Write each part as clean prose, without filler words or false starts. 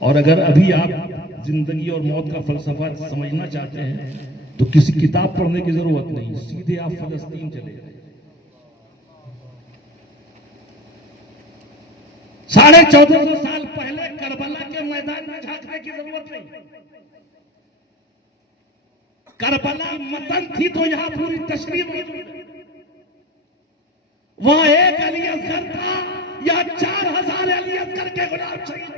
और अगर अभी आप जिंदगी और मौत का फलसफा समझना चाहते हैं तो किसी किताब पढ़ने की जरूरत नहीं, सीधे आप फलस्तीन चले जाए। 1450 साल पहले करबला के मैदान में झांकने की जरूरत नहीं। करबला मतन थी तो यहां पूरी तस्वीर मौजूद है। वहां एक अली असगर था या 4000 अली असगर के गुलाम शहीद।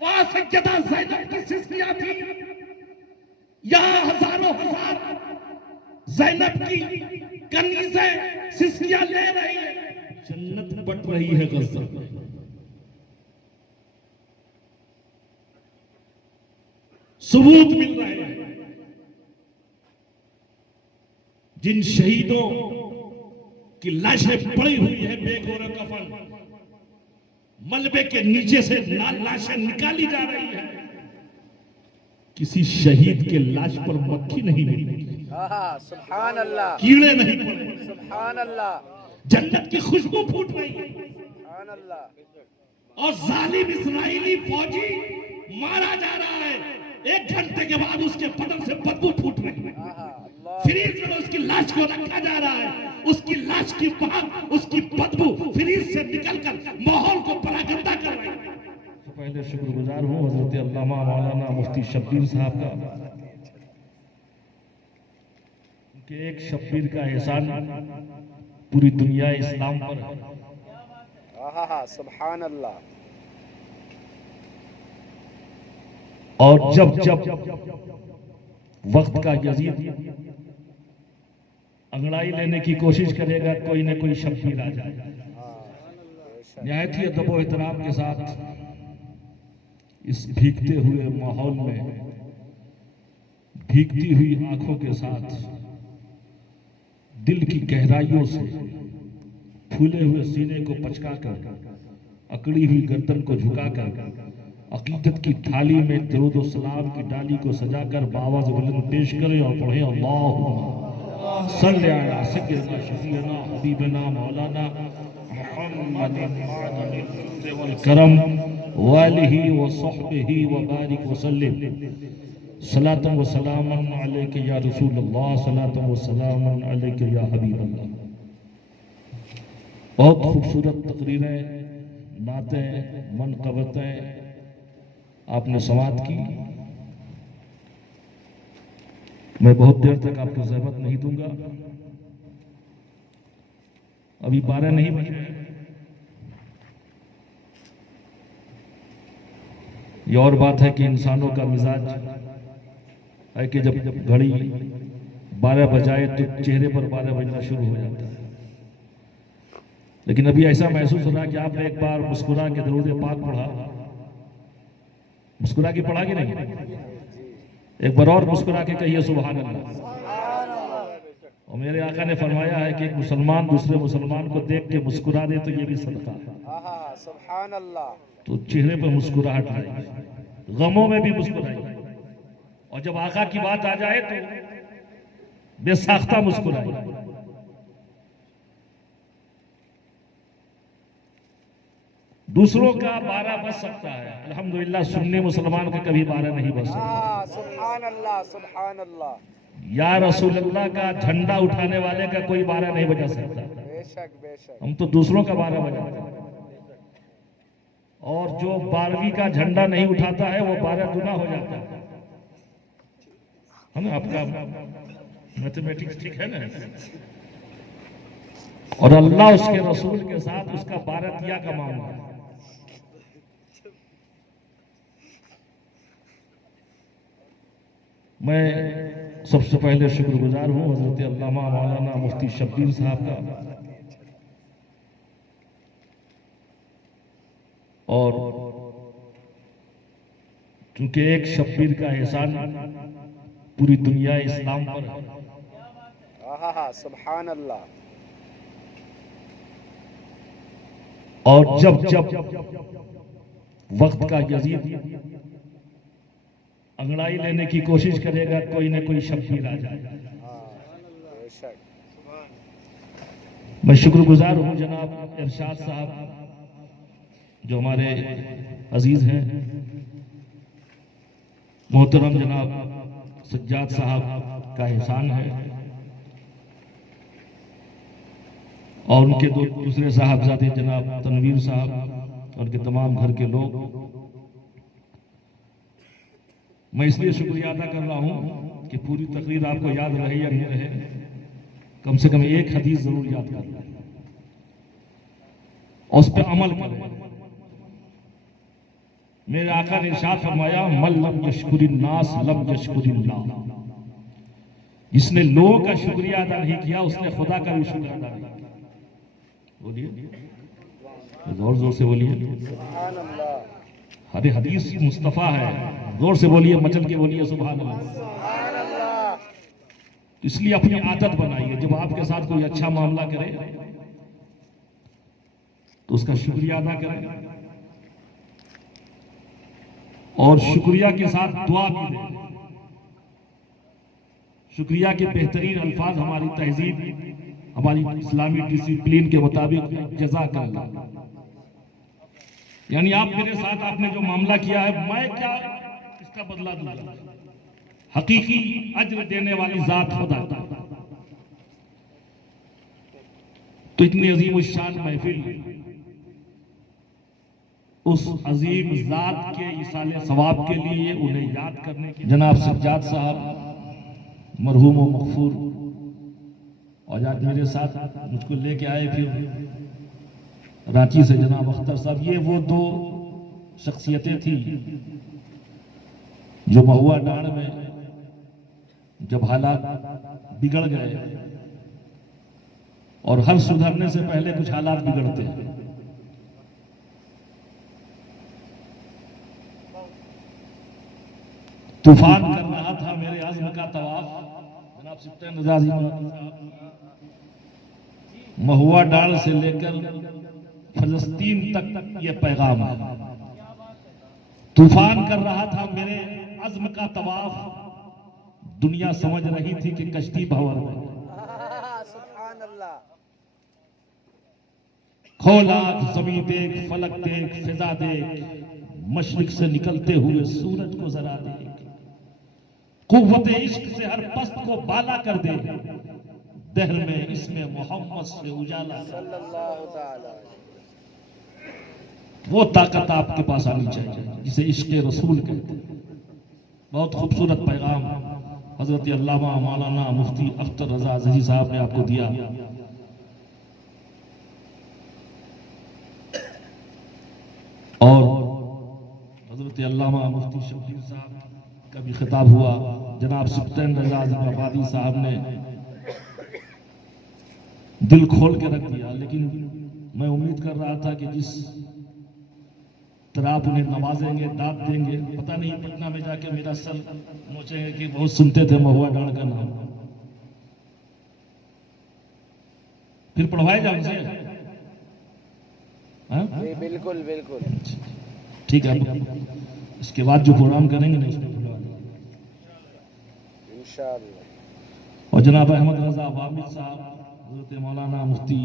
वहां सैयदा ज़ैनब की सिस्कियां थी, यहां हजारों हजार ज़ैनब की कनीज़ें सिस्कियां ले रही है। जन्नत बट रही है गज़ा में। सबूत मिल रहे हैं। जिन शहीदों की लाशें पड़ी हुई है बेगोरा कफन, मलबे के नीचे से लाशें निकाली जा रही है, किसी शहीद के लाश पर मक्खी नहीं मिलेगी, सुभान अल्लाह, कीड़े नहीं पड़े, सुभान अल्लाह, जन्नत की खुशबू फूट रही है। सुभान अल्लाह। और जालिम इस्राएली फौजी मारा जा रहा है, 1 घंटे के बाद उसके बदन से बदबू फूट रही है। फ्रीज में उसकी लाश को रखा जा रहा है, उसकी लाश की महक, उसकी बदबू फ्रीज से निकलकर माहौल को परागंदा कर रही है। पहले शुक्रगुजार हूँ हजरत अल्लामा मौलाना मुफ्ती शब्बीर साहब का, कि एक शब्बीर का एहसान पूरी दुनिया इस्लाम पर है। सुभान अल्लाह। और जब वक्त का यजीद अंगड़ाई लेने की कोशिश करेगा, कोई न कोई शब्बीर आ जाएगा। निहायत ही अदब व एहतराम के साथ इस भीगते हुए माहौल में, भीगती हुई आंखों के साथ, दिल की गहराइयों से फूले हुए सीने को पचकाकर, अकड़ी हुई गर्दन को झुकाकर, अकीदत की थाली में दरूद व सलाम की डाली को सजाकर बावाज़ बुलंद पेश करें और पढ़े अल्लाहुम्मा सल्ली अला सय्यिदना शफीना हबीबना मौलाना मुहम्मदिन वल करम वालिही व सहबिही व बारिक व सल्लिम सलातन व सलामन अलैका या रसूलल्लाह, सलातन व सलामन अलैका या हबीबल्लाह। बहुत खूबसूरत तकरीरें, नातें, मनक़बतें आपने समाअत की। मैं बहुत देर तक आपको ज़हमत नहीं दूंगा, अभी 12 नहीं बजे हैं। ये और बात है कि इंसानों का मिजाज है कि जब घड़ी 12 बजाए तो चेहरे पर 12 बजना शुरू हो जाता है। लेकिन अभी ऐसा महसूस हो रहा है कि आपने एक बार मुस्कुरा के दरूद पाक पढ़ा, मुस्कुरा के पढ़ा कि नहीं? एक बार और मुस्कुरा के कहिए सुभान अल्लाह। और मेरे आका ने फरमाया है कि एक मुसलमान दूसरे मुसलमान को देख के मुस्कुरा दे तो ये भी सदका है। सुभान अल्लाह। तो चेहरे पर मुस्कुराहट आएगी, गमों में भी मुस्कुराइए, और जब आका की बात आ जाए तो बेसाख्ता मुस्कुराइए। दूसरों का 12 बज सकता है, अल्हम्दुलिल्लाह सुन्नी मुसलमान का कभी 12 नहीं बज सकता। सुभान अल्लाह, सुभान अल्लाह। या रसूलुल्लाह का झंडा उठाने वाले का कोई 12 नहीं बजा सकता। बेशक बेशक। हम तो दूसरों का 12 बजाते हैं, और जो 12वीं का झंडा नहीं उठाता है वो 12 गुना हो जाता है ना? आपका मैथमेटिक्स ठीक है ना? और अल्लाह उसके रसूल के साथ उसका 12 दिया का मामला है। मैं सबसे पहले शुक्रगुजार हूँ हजरत अल्लामा मौलाना मुफ्ती शब्बीर साहब का, और क्योंकि एक शब्बीर का एहसान पूरी दुनिया इस्लाम पर है। सुभान अल्लाह। और जब वक्त का यजीद अंगड़ाई लेने की कोशिश करेगा, कोई न कोई शब्बीर आ जाएगा। मैं शुक्रगुजार हूं जनाब इरशाद साहब जो हमारे अजीज हैं मोहतरम जनाब सज्जाद साहब का एहसान है और उनके दूसरे साहबजादे जनाब तनवीर साहब और उनके तमाम घर के लोग। मैं इसलिए शुक्रिया अदा कर रहा हूं कि पूरी तकरीर आपको याद रहे या नहीं रहे, कम से कम एक हदीस जरूर याद कर लें और उस पर अमल करें। मेरे आका ने इरशाद फरमाया मल लम यशकुरिन नास लम यशकुरिल्लाह, जिसने लोगों का शुक्रिया अदा नहीं किया उसने खुदा का भी शुक्र अदा नहीं किया। बोलिए, जोर जोर से बोलिए। सुभान अल्लाह। अरे हदीस मुस्तफा है, जोर से बोलिए, मचल के बोलिए सुभान अल्लाह। सुभान अल्लाह। इसलिए अपनी आदत बनाइए, जब आपके साथ कोई अच्छा मामला करे तो उसका शुक्रिया अदा करें और शुक्रिया के साथ दुआ भी दें। शुक्रिया के बेहतरीन अल्फाज हमारी तहजीब, हमारी इस्लामी डिसिप्लिन के मुताबिक जज़ाकल्लाह, यानी आप मेरे साथ आपने जो मामला किया है मैं क्या इसका बदला दूंगा, हकीकी अज्र देने वाली जात खुदा। तो इतनी अजीम शान महफिल उस अजीम जात के इसाले सवाब के लिए उन्हें याद करने की जनाब सज्जाद साहब मरहूम व मगफूर और आज मेरे साथ मुझको लेके आए फिर रांची से जनाब अख्तर साहब, ये वो दो शख्सियतें थी जो महुआ डांड में जब हालात बिगड़ गए और हर सुधरने से पहले कुछ हालात बिगड़ते हैं, तूफान कर रहा था मेरे आज़म का तवाफ। जनाब सिफ्तैन रज़ाज़ी महुआ डाल से लेकर फलस्तीन तक ये पैगाम है। तूफान कर रहा था मेरे आज़म का तवाफ, दुनिया समझ रही थी कि कश्ती भंवर में। सुभान अल्लाह। खोला ज़मीं देख, फलक देख, फिजा देख, मशरिक से निकलते हुए सूरज को जरा देख, कुव्वत इश्क से हर पस्त को बाला कर दे, दहर में इसमें मोहम्मद से उजाला। सल्लल्लाहु ताला। वो ताकत आपके पास आनी चाहिए जिसे इश्क रसूल कहते हैं। बहुत खूबसूरत पैगाम हजरत अल्लामा मौलाना मुफ्ती अख्तर रजा ज़ही साहब ने आपको दिया। और हजरत अल्लामा मुफ्ती शबीर साहब का भी खिताब हुआ। जनाब सिफ्तैन रज़ा आबादी साहब ने दिल खोल के रख दिया, लेकिन मैं उम्मीद कर रहा था कि जिस तरह आप उन्हें नवाजेंगे, दाद देंगे, पता नहीं पटना में जाके मेरा सर नोचेंगे कि बहुत सुनते थे महुआ डांड का नाम, फिर पढ़वाए जाओ उनसे। जी बिल्कुल बिल्कुल। ठीक है, इसके बाद जो प्रोग्राम करेंगे ना उसमें बुलवा देंगे इंशाअल्लाह। और जनाब अहमद रजा वामिद साहब, हजरत मौलाना मुफ्ती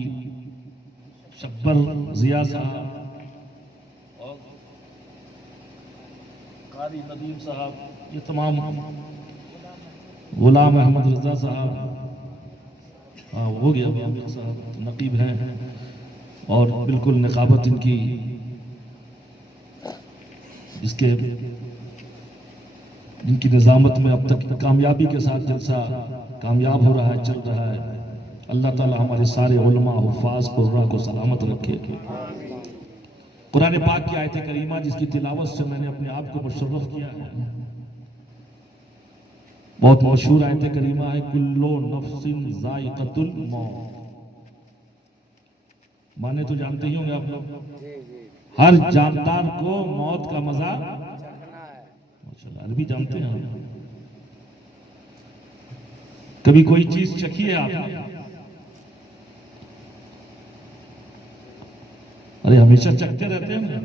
शब्बर जिया साहब और कारी नदीम साहब, ये तमाम गुलाम अहमद रजा साहब, हाँ हो गया वामिद साहब नकीब हैं और बिल्कुल निकाबत इनकी जिसके जिनकी निजामत में अब तक कामयाबी के साथ जलसा कामयाब हो रहा है, चल रहा है। अल्लाह ताला हमारे सारे उलमा हुफ़ाज़ कुर्रा को सलामत रखे। कुरान पाक की आयत करीमा जिसकी तिलावत से मैंने अपने आप को मुशर्रफ किया है, बहुत मशहूर आयत करीमा है, कुल्लु नफ्सिन ज़ाइक़तुल मौत। माने तो जानते ही होंगे आप लोग, जी जी। हर जानदार को मौत का मजा चखना है। माशाल्लाह अरबी जानते हैं आप। कभी कोई चीज चखी है आपने? अरे हमेशा चखते रहते हैं।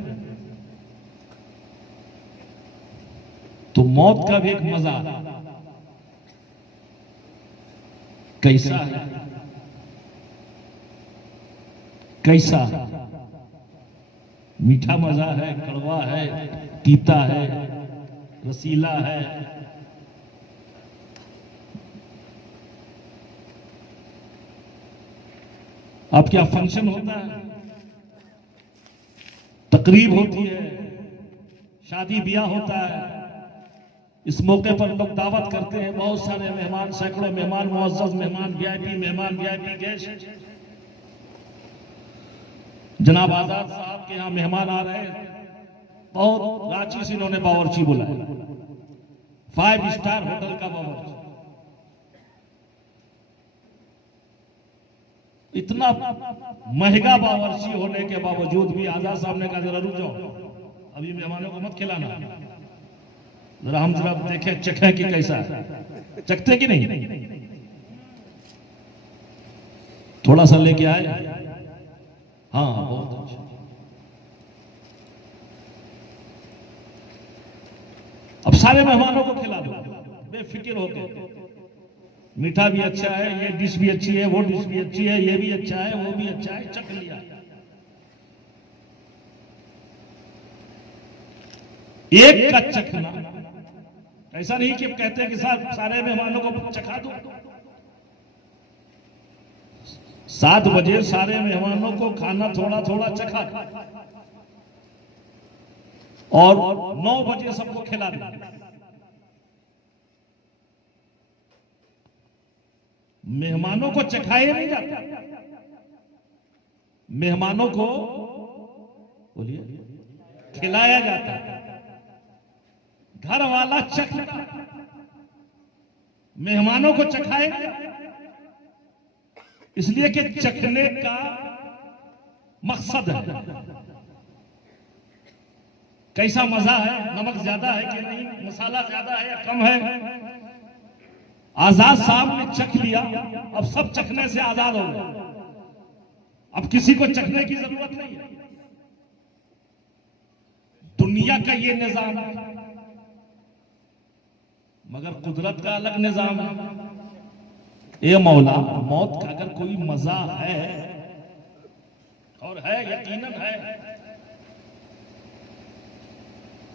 तो मौत का भी एक मजा कैसा है, कैसा मीठा मजा है, कड़वा है, तीता है, रसीला है। आपके यहाँ फंक्शन होता है, तकरीब होती है, शादी ब्याह होता है, इस मौके पर लोग दावत करते हैं, बहुत सारे मेहमान, सैकड़ों मेहमान, मुअज़्ज़ज़ मेहमान, वीआईपी गेस्ट। जनाब आजाद साहब के यहाँ मेहमान आ रहे हैं, बहुत रांची से इन्होंने बावर्ची बुलाया, 5 स्टार होटल का बावर्ची। इतना महंगा बावर्ची होने के बावजूद भी आजाद साहब ने कहा जरा रुक जाओ, अभी मेहमानों को मत खिलाना, जरा हम जरा देखें, चखें कि कैसा है, चखते कि नहीं, थोड़ा सा लेके आए। हाँ बहुत अच्छा। अब सारे मेहमानों को खिला दो बेफिक्र होकर, मीठा भी अच्छा है, ये डिश भी अच्छी है, वो डिश भी अच्छी है, ये भी अच्छा है, वो भी अच्छा है, चख लिया। एक का चखना, ऐसा नहीं कि कहते हैं कि सारे मेहमानों को चखा दो। 7 बजे सारे मेहमानों को खाना थोड़ा थोड़ा चखा और 9 बजे सबको खिला दो। मेहमानों को चखाया नहीं जाता, मेहमानों को बोलिए खिलाया जाता है। घर वाला चखता, मेहमानों को चखाएगा, इसलिए कि चखने का मकसद है कैसा मजा है, नमक ज्यादा है कि नहीं, मसाला ज्यादा है या कम है। आजाद साहब ने चख लिया, अब सब चखने से आजाद हो गए, अब किसी को चखने की जरूरत नहीं है। दुनिया का ये निजाम है, मगर कुदरत का अलग निजाम है। ए मौला, मौत का अगर कोई मजा है, और है यकीनन है,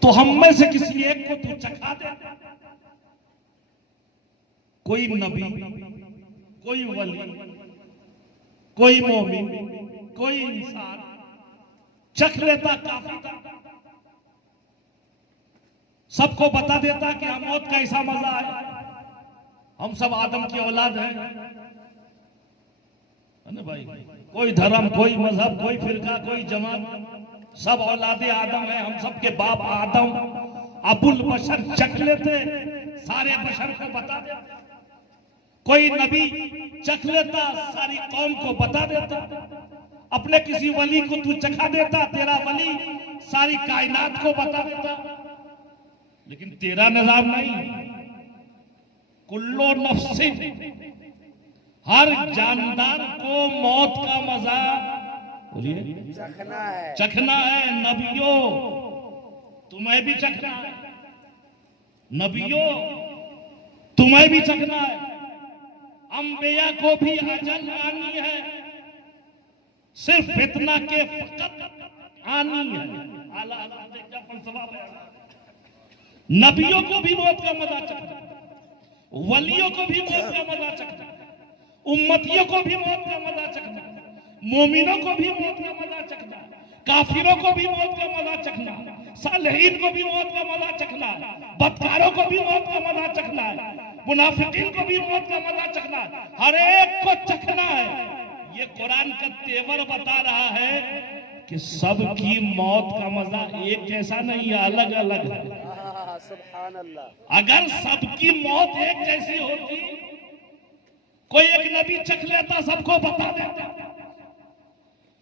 तो हम में से किसी एक को तू चखा दे। कोई नबी, कोई वली, कोई मोमिन, कोई इंसान चख लेता काफी था, सबको बता देता कि हम मौत का ऐसा मजा है। हम सब आदम की औलाद हैं, है ना भाई? कोई धर्म, कोई मजहब, कोई फिरका, कोई जमात, सब औलादे आदम है, हम सब के बाप आदम। अबुल बशर चख लेते, सारे बशर को बता देते। कोई नबी चख लेता, सारी कौम को बता देता। अपने किसी वली को तू चखा देता, तेरा वली सारी कायनात को बता देता। लेकिन तेरा निजाम नहीं। कुल्लो नफ्सिन, हर जानदार को मौत का मजा बोलिए चखना है। नबियों, तुम्हें भी चखना है। नबियों, तुम्हें भी चखना है। अंबिया को भी अजल आनी है, सिर्फ फितना के फकत आनी है। आला नबियों को भी मौत का मजा चखना, वलियों को भी मौत का मजा चखना, उम्मतियों को भी मौत का मजा चखना, मोमिनों को भी मौत का मजा चखना, काफिरों को भी मौत का मजा चखना, सालेहीन को भी मौत का मजा चखना, बदकारों को भी मौत का मजा चखना है, मुनाफिकीन को भी मौत का मजा चखना है। हर एक को चखना है। ये कुरान का तेवर बता रहा है कि सबकी मौत का मजा एक जैसा नहीं है, अलग अलग है। सुभान अल्लाह। अगर सबकी मौत एक जैसी होती, कोई एक नबी चख लेता, सबको बता देता।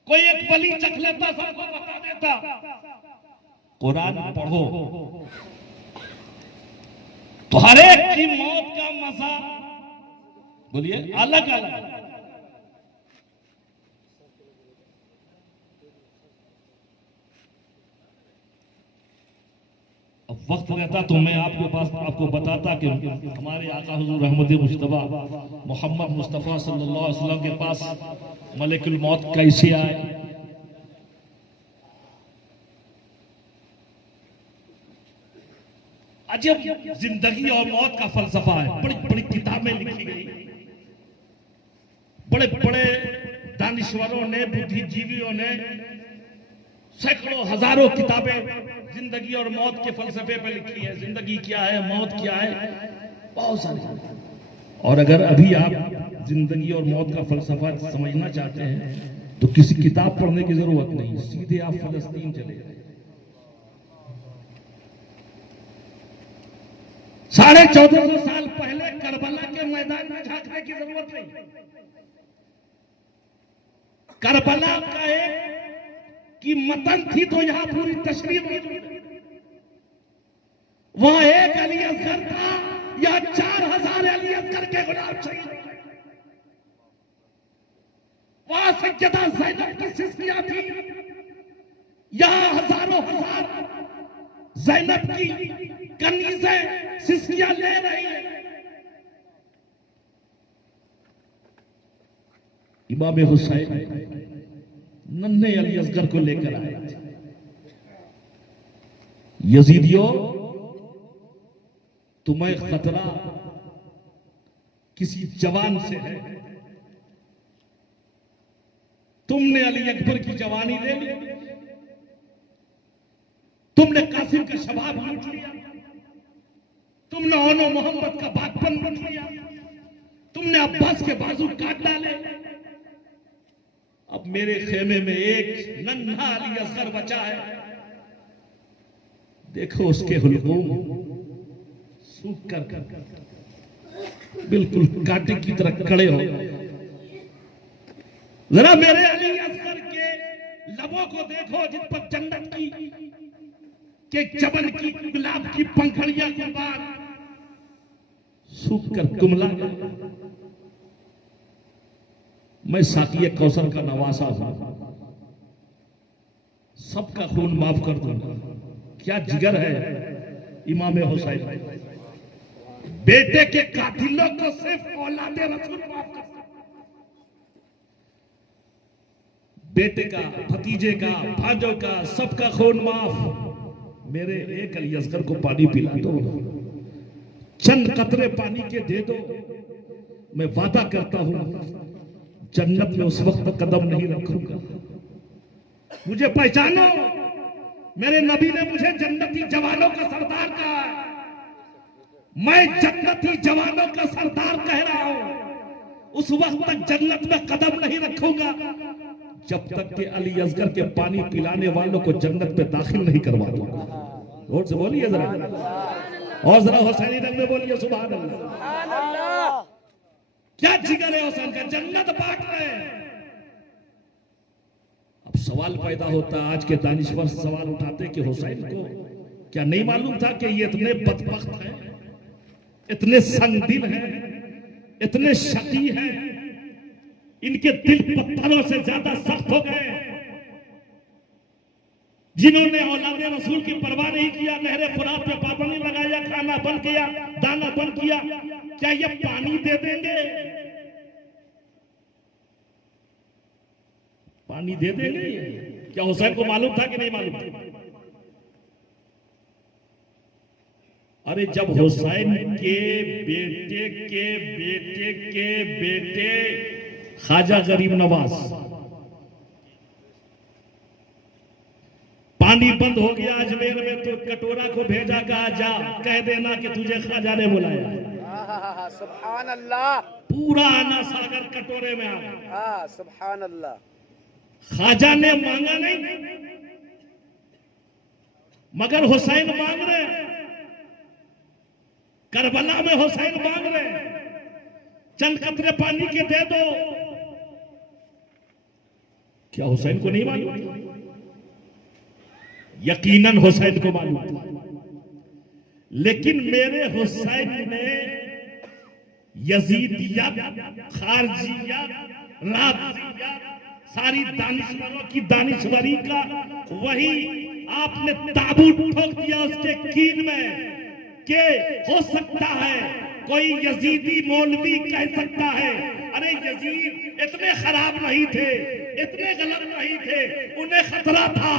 कोई एक वली चख लेता, सबको बता देता। कुरान पढ़ो तो हर एक की मौत का मजा बोलिए अलग अलग। अब वक्त रहता तो मैं आपको बताता कि हमारे आका हुजूर रहमत मुस्तफा मोहम्मद मुस्तफा सल्लल्लाहु अलैहि वसल्लम के पास मलिकुल मौत कैसे आए। अजब जिंदगी और मौत का फलसफा है। बड़ी बड़ी किताबें लिखी गई, बड़े बड़े दानिश्वरों ने, बुद्धिजीवियों ने सैकड़ों हजारों किताबें जिंदगी और मौत के फलसफे पे लिखी है। जिंदगी क्या है, मौत क्या है, बहुत सारी। और अगर अभी आप जिंदगी और मौत का फलसफा समझना चाहते हैं तो किसी किताब पढ़ने की जरूरत नहीं, सीधे आप फलस्तीन चले जाए। 1450 साल पहले करबला के मैदान में झांकने की जरूरत नहीं। करबला का एक की मतन थी तो यहां पूरी तशरीह मौजूद है। वहां एक अली असगर था या 4000 अली असगर के गुलाम शहीद। वहां सैयदा ज़ैनब की सिस्कियां थी, यहां हजारों हजार ज़ैनब की कनीज़ें सिस्कियां ले रही है। इमाम हुसैन नन्हे अली असगर को लेकर आए थे। यजीदियों, तुम्हें खतरा किसी जवान से है। तुमने अली अकबर की जवानी ले ली, तुमने कासिम का शबाब लूट लिया, तुमने ओनो मोहम्मद का बागपन लूट लिया, तुमने अब्बास के बाजू काट डाले। अब मेरे खेमे में एक नन्हा अली असगर बचा है। देखो उसके हुलकूम सूख कर बिल्कुल कांटे की तरह खड़े हो। जरा मेरे अली असगर के लबों को देखो, जिन पर जन्नत की के चमन की गुलाब की पंखड़ियां कुर्बान सूख कर कुमला। मैं साकिए कौसर का नवासा हूं, सबका खून माफ कर दूंगा। क्या जिगर है इमाम हुसैन। बेटे के कातिलों को सिर्फ औलादे रसूल माफ कर सकते। बेटे का, भतीजे का, भांजों का, सबका खून माफ। मेरे एक अली असगर को पानी पिला दो, चंद कतरे पानी के दे दो। मैं वादा करता हूं जन्नत में उस वक्त कदम नहीं रखूंगा। मुझे पहचानो, मेरे नबी ने मुझे जन्नती जवानों का सरदार कहा है। मैं जन्नती जवानों का सरदार कह रहा हूं। उस वक्त तक जन्नत में कदम नहीं रखूंगा जब तक कि अली असगर के पानी पिलाने वालों को जन्नत में दाखिल नहीं करवा दूंगा। जोर से बोलिए जरा, और जरा हुसैनी रंग में बोलिए सुभान अल्लाह। क्या जिगर है हुसैन का, जन्नत बांट रहे हैं। अब सवाल पैदा होता है, आज के दानिश्वर सवाल उठाते कि हुसैन को क्या नहीं मालूम था कि ये इतने बदबख्त हैं, इतने संगदिल हैं, इतने शकी हैं, इनके दिल पत्थरों से ज्यादा सख्त हो गए। जिन्होंने औलादे रसूल की परवाह नहीं किया, नहरे फुरात पे पाबंदी लगाया, खाना बंद किया, दाना बंद किया, क्या ये पानी दे देंगे? पानी दे देंगे? क्या हुसैन को मालूम था कि नहीं मालूम था? अरे जब हुसैन के बेटे के बेटे के बेटे ख्वाजा गरीब नवाज पानी बंद हो गया अजमेर में, तो कटोरा को भेजा, कहा जा कह देना कि तुझे ख्वाजा ने बुलाया। सुभान अल्लाह। पूरा आना सागर कटोरे में आ गया। सुभान अल्लाह। ख्वाजा ने मांगा नहीं, मगर हुसैन मांग रहे। करबला में हुसैन मांग रहे, चंद कतरे पानी के दे दो। क्या हुसैन को नहीं मालूम? यकीनन हुसैन को मालूम था, लेकिन मेरे हुसैन ने यजीदिया, खारजिया, राफिजिया, सारी दानिशवरों की दानिशवरी का वही आपने ताबूत ठोक दिया उसके कीन में कि हो सकता है कोई यजीदी मौलवी कह सकता है अरे यजीद इतने खराब नहीं थे, इतने गलत नहीं थे, उन्हें खतरा था,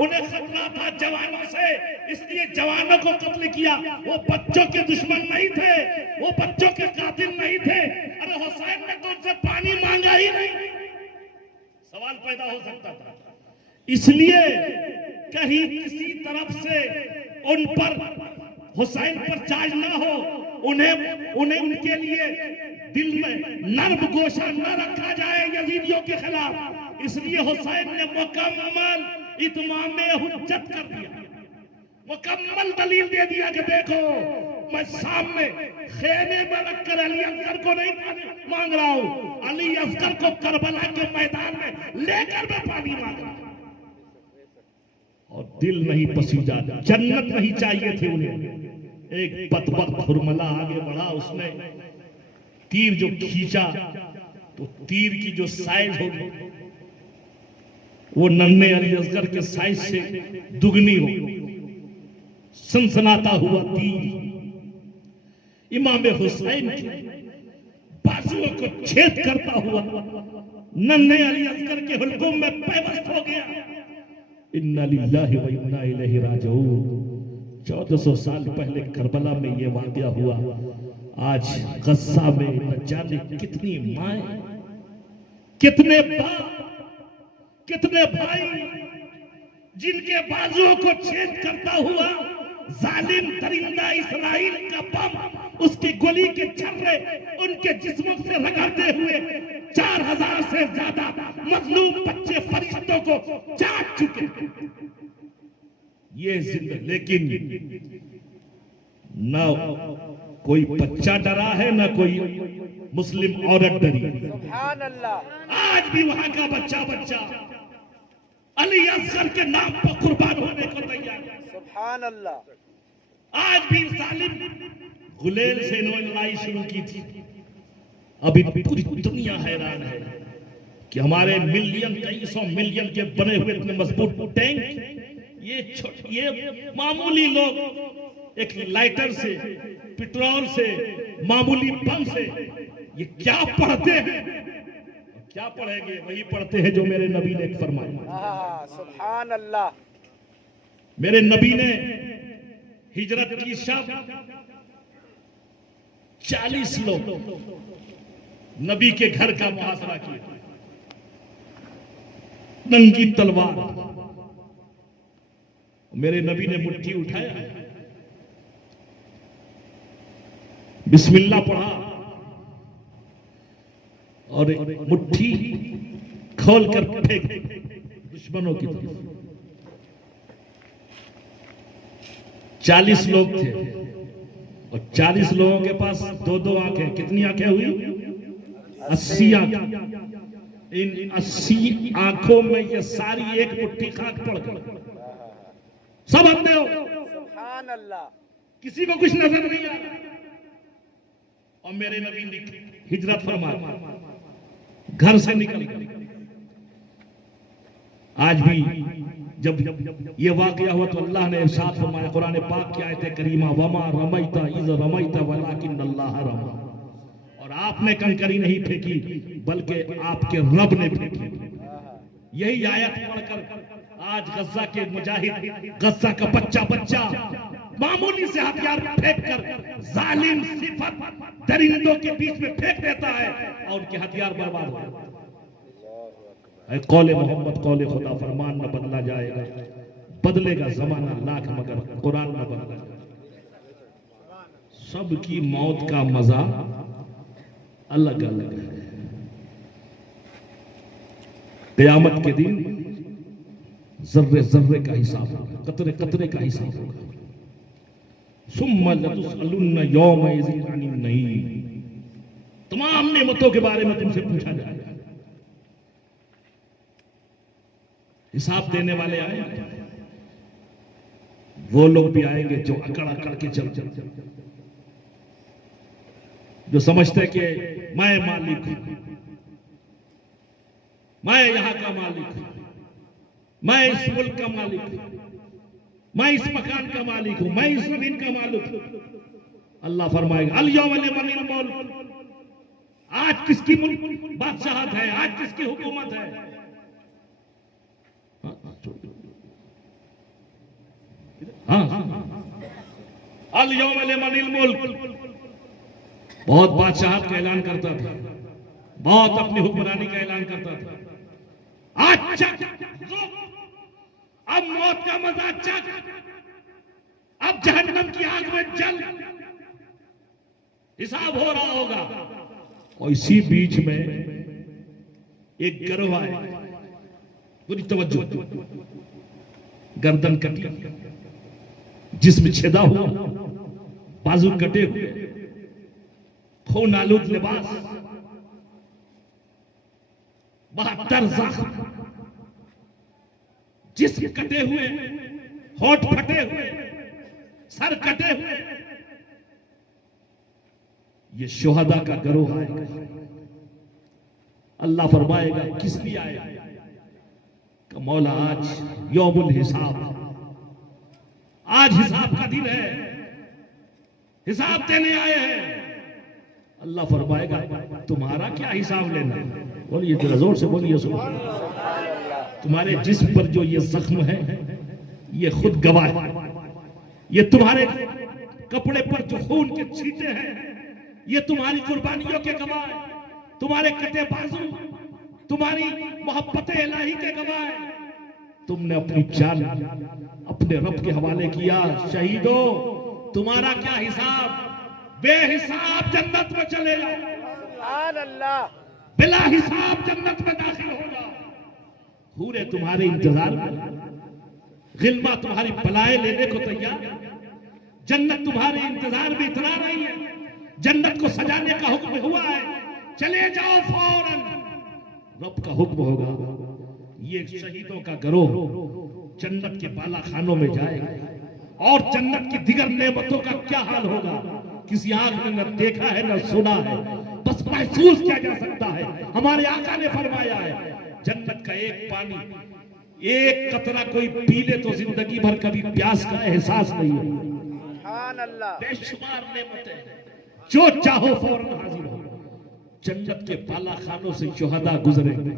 उन्हें खतरा था जवानों से, इसलिए जवानों को कत्ल किया। वो बच्चों के दुश्मन नहीं थे, वो बच्चों के कातिल नहीं थे। अरे हुसैन ने तो उनसे पानी मांगा ही नहीं। सवाल पैदा हो सकता था। इसलिए कहीं किसी तरफ से उन पर, हुसैन पर चार्ज ना हो, उन्हें उनके लिए दिल में नर्म गोशा न रखा जाए यजीदियों के खिलाफ। इसलिए हुसैन ने मुकम्मल इत्माम हुज्जत कर दिया, मुकम्मल दलील दे दिया कि देखो मैं सामने खेमे में रखकर अली असगर को नहीं मांग रहा हूं, अली असगर को करबला के मैदान में लेकर मैं पानी मांग रहा हूं। और दिल नहीं पसीजा, जन्नत नहीं चाहिए थी उन्हें। एक बदबख्त हुरमला आगे बढ़ा, उसने तीर जो खींचा तो तीर की जो साइज होगी वो नन्हे अली असगर के साइज से दुगनी हो। सनसनाता हुआ तीर इमाम हुसैन के बाजुओं को छेद करता हुआ नन्हे अली असगर के हुल्कुम में पैवस्त हो गया। इन्ना लिल्लाहि व इन्ना इलैहि राजिऊन। 1400 साल पहले करबला में ये वाक़या हुआ। आज गस्सा में न जाने कितनी माएं, कितने बाप, कितने भाई, जिनके बाजुओं को छेद करता हुआ जालिम दरिंदा इस्राइल का बम, उसकी गोली के छर्रे उनके जिस्मों से रगड़ते हुए 4000 से ज्यादा मजलूम बच्चे फरिश्तों को चाट चुके। ये जिंदा, लेकिन न कोई बच्चा डरा है, न कोई मुस्लिम औरत डरी। सुभान अल्लाह। आज भी वहां का बच्चा अली असगर के नाम पर कुर्बान होने को तैयार है। सुभान अल्लाह। आज भी जालिम गुलेल से इन्होंने लड़ाई शुरू की थी। अभी पूरी दुनिया हैरान है कि हमारे मिलियन, कई सौ मिलियन के बने हुए इतने मजबूत टैंक, ये मामूली लोग एक लाइटर से, पेट्रोल से, मामूली बम से ये क्या पढ़ते हैं, क्या पढ़ेंगे? वही पढ़ते हैं जो मेरे नबी ने फरमाया। सुभान अल्लाह। मेरे नबी ने हिजरत की शब 40 लोग नबी के घर का मुहासरा किया, नंगी तलवार। मेरे नबी ने मुट्ठी उठाया, बिस्मिल्लाह पढ़ा और मुट्ठी खोलकर फेंक दुश्मनों की तरफ। 40 लोग थे और 40 लोगों के पास 2-2 आंखें। कितनी आंखें हुई? 80 आंखें। इन 80 आंखों में ये सारी एक मुट्ठी खाक पड़ गई। सब अंधे हो, सुभान अल्लाह। किसी को कुछ नजर नहीं आ रहा। और मेरे नबी ने हिजरत फरमा घर से निकल गए। आज भी जब ये वाकया हुआ तो अल्लाह ने इरशाद फरमाया, कुरान पाक की आयत करीमा, वमा रमैता इज़ रमैता वलाकिन अल्लाह रमा। और आपने कंकरी नहीं फेंकी बल्कि आपके रब ने फेंकी। यही आयत पढ़कर आज गज्जा के मुजाहिद, गज्जा का बच्चा मामूली से हथियार फेंककर जालिम सिफत दरिंदों के बीच में फेंक देता है और उनके हथियार बर्बाद हो जाते हैं। कौले मोहम्मद कौले खुदा, फरमान न बदला जाएगा, बदलेगा जमाना लाख मगर कुरान न बदला जाएगा। सबकी मौत का मजा अलग अलग है। क़यामत के दिन जर्रे जर्रे का हिसाब होगा, कतरे कतरे का हिसाब होगा। सुम्मा लतुसअलुन्ना यौमइज़िन अनिन नईम। तमाम नेमतों के बारे में तुमसे पूछा जाएगा। हिसाब देने वाले आएंगे, वो लोग भी आएंगे जो अकड़ अकड़ के चलते, जो समझते कि मैं मालिक हूं, मैं यहां का मालिक हूं, मैं इस मुल्क का मालिक हूं, मैं इस मकान का मालिक हूं, मैं इस जमीन का मालिक हूं। अल्लाह फरमाएगा, अल यौम लिमनिल मुल्क। आज किसकी मुल्क बादशाहत है, आज किसकी हुकूमत है? हाँ, अल यौम लिमनिल मुल्क, बहुत बादशाहत का ऐलान करता था, बहुत अपनी हुक्मरानी का ऐलान करता था। आज चक, अब मौत का मजा चक, अब जहन्नम की आग में जल, हिसाब हो रहा होगा। और इसी बीच में एक गिरोह आया, पूरी तवज्जो, गर्दन कटी, जिस्म छेदा हुआ, बाजू कटे हुए, खून आलूद लिबास, 72 जख्म, जिस्म कटे हुए, होठ फटे हुए, सर कटे हुए। ये शुहदा का गिरोह आएगा। अल्लाह फरमाएगा किस लिए आएगा? कि मौला आज यौमुल हिसाब, आज हिसाब का दिन है, हिसाब देने आए हैं। अल्लाह फरमाएगा तुम्हारा क्या हिसाब लेना? बोलिए जरा जोर से बोलिए। सुभान अल्लाह। तुम्हारे जिस्म पर जो ये जख्म है ये खुद गवाह है, ये तुम्हारे कपड़े पर जो खून के छींटे हैं ये तुम्हारी कुर्बानियों के गवाह है, तुम्हारे कटे बाजू तुम्हारी मोहब्बत इलाही के गवाह है। तुमने अपनी जान अपने रब के हवाले किया। शहीदों, तुम्हारा क्या हिसाब? बेहिसाब जन्नत में चले जाओ, सुभान अल्लाह। बिला हिसाब जन्नत में दाखिल हो जाओ। हूरे तुम्हारे इंतजार में, गिल्मा तुम्हारी बलाएं लेने को तैयार, जन्नत तुम्हारे इंतजार में इतना रही है, जन्नत को सजाने का हुक्म हुआ है, चले जाओ फौरन, रब का हुक्म होगा। ये शहीदों का गिरोह जन्नत के बाला खानों में जाएगा और जन्नत की दिगर नेमतों का क्या हाल होगा किसी आंख ने न देखा है न सुना है, बस महसूस किया जा सकता है। हमारे आका ने फरमाया है जन्नत का एक पानी, एक कतरा कोई पी ले तो जिंदगी भर कभी प्यास का एहसास नहीं है। सुभान अल्लाह। बेशुमार नेमतें, जो चाहो फौरन हाजिर हो। जन्नत के बाला खानों से शुहदा गुजरेंगे,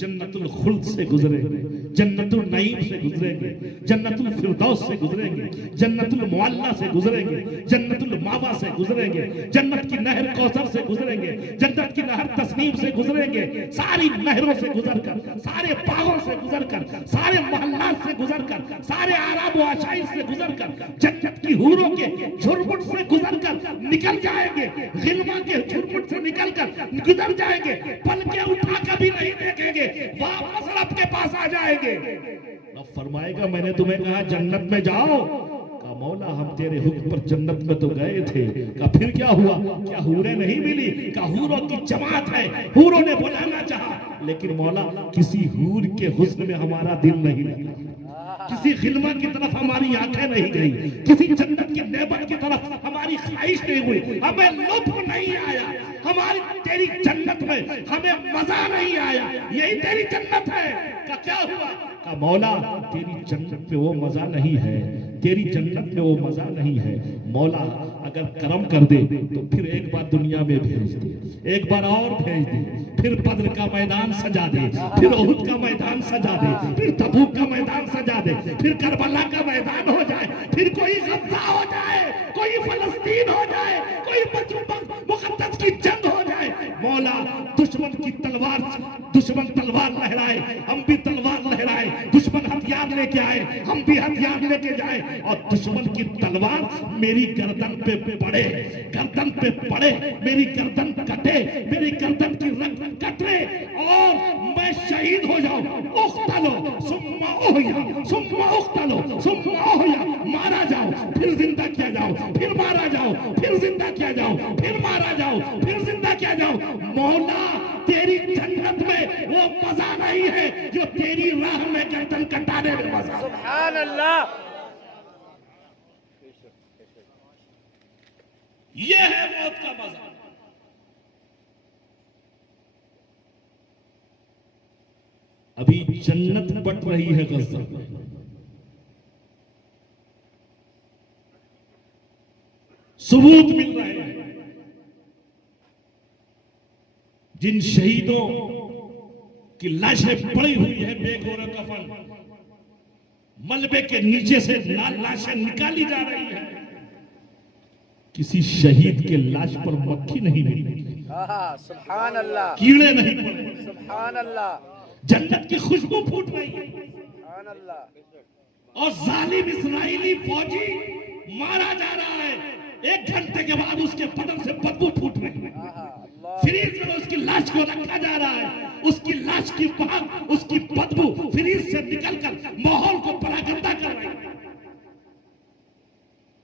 जन्नतुल खुल्द से गुजरेंगे, जन्नतुल नईम से गुजरेंगे, जन्नतुल फिरदौस से गुजरेंगे, जन्नतुल मुअल्ला से गुजरेंगे, जन्नतुल मावा से गुजरेंगे, जन्नत की नहर कौसर से गुजरेंगे, जन्नत की नहर तस्नीम से गुजरेंगे। सारी नहरों से गुजरकर, सारे बागों से गुजरकर, सारे मोहल्लात से गुजरकर, सारे आराम व आशाइश से गुजरकर, जन्नत की हूरों के झुरमुट से गुजरकर निकल जाएंगे, गिल्मा के झुरमुट से निकलकर गुजर जाएंगे, पलके उठा कभी नहीं देखेंगे, वापस रब के पास आ जाएंगे। रब फरमाएगा मैंने तुम्हें कहा जन्नत में जाओ, कहा मौला हम तेरे हुक्म पर जन्नत में तो गए थे। कहा फिर क्या हुआ? क्या हूरें नहीं मिली? कहा हूरों की जमात है, हूरों ने बुलाना चाहा, लेकिन मौला किसी हूर के हुस्न में हमारा दिल नहीं लगा, किसी खिलमा की तरफ हमारी आंखें नहीं गई, किसी जन्नत की नेमत की तरफ हमारी ख्वाहिश नहीं हुई, हमें लुत्फ नहीं आया, हमारी तेरी जन्नत में हमें मजा नहीं आया। यही तेरी जन्नत है। का क्या हुआ? का मौला तेरी जन्नत में वो मजा नहीं है, तेरी जन्नत में वो मजा नहीं है। मौला अगर करम कर दे तो फिर एक बार दुनिया में भेज दे, एक बार और भेज दे, फिर बद्र का मैदान सजा दे, फिर उहुद का मैदान सजा दे, फिर तबूक का मैदान सजा दे, फिर करबला का मैदान हो जाए, फिर कोई गज़ा हो जाए, कोई फलस्तीन हो जाए, कोई मुक़द्दस की जंग हो जाए। मौला दुश्मन की तलवार, दुश्मन तलवार लहराए, हम भी तलवार लहराए, दुश्मन हथियार लेके आए, हम भी हथियार लेके जाए, और दुश्मन की तलवार मेरी गर्दन पे पड़े, गर्दन पे पड़े, मेरी गर्दन कटे, मेरी गर्दन की रग कटे और मैं शहीद हो जाऊं। उख्तलो सुम्मा ओहया, सुम्मा उख्तलो सुम्मा ओहया, मारा जाओ फिर जिंदा किया जाओ, फिर मारा जाओ फिर जिंदा किया जाओ, फिर मारा जाओ फिर जिंदा किया जाओ। मौला तेरी जन्नत में वो मजा नहीं है जो तेरी राह में गर्दन कटाने में मजा। सुभान अल्लाह। ये है मौत का मजा। अभी जन्नत बट रही है गज़ा में, सबूत मिल रहे हैं। जिन शहीदों की लाशें पड़ी हुई है बेगोरा कफन, मलबे के नीचे से लाशें निकाली जा रही है। किसी शहीद के लाश पर मक्खी नहीं मिली, सुभान अल्लाह, कीड़े नहीं पड़े, सुभान अल्लाह, जन्नत की खुशबू फूट रही है। सुभान अल्लाह। और जालिम इस्राएली फौजी मारा जा रहा है, 1 घंटे के बाद उसके बदन से बदबू फूट रही है। फ्रीज में उसकी लाश को रखा जा रहा है, उसकी लाश की महक, उसकी बदबू फ्रीज से निकलकर माहौल को परागंदा कर रही है।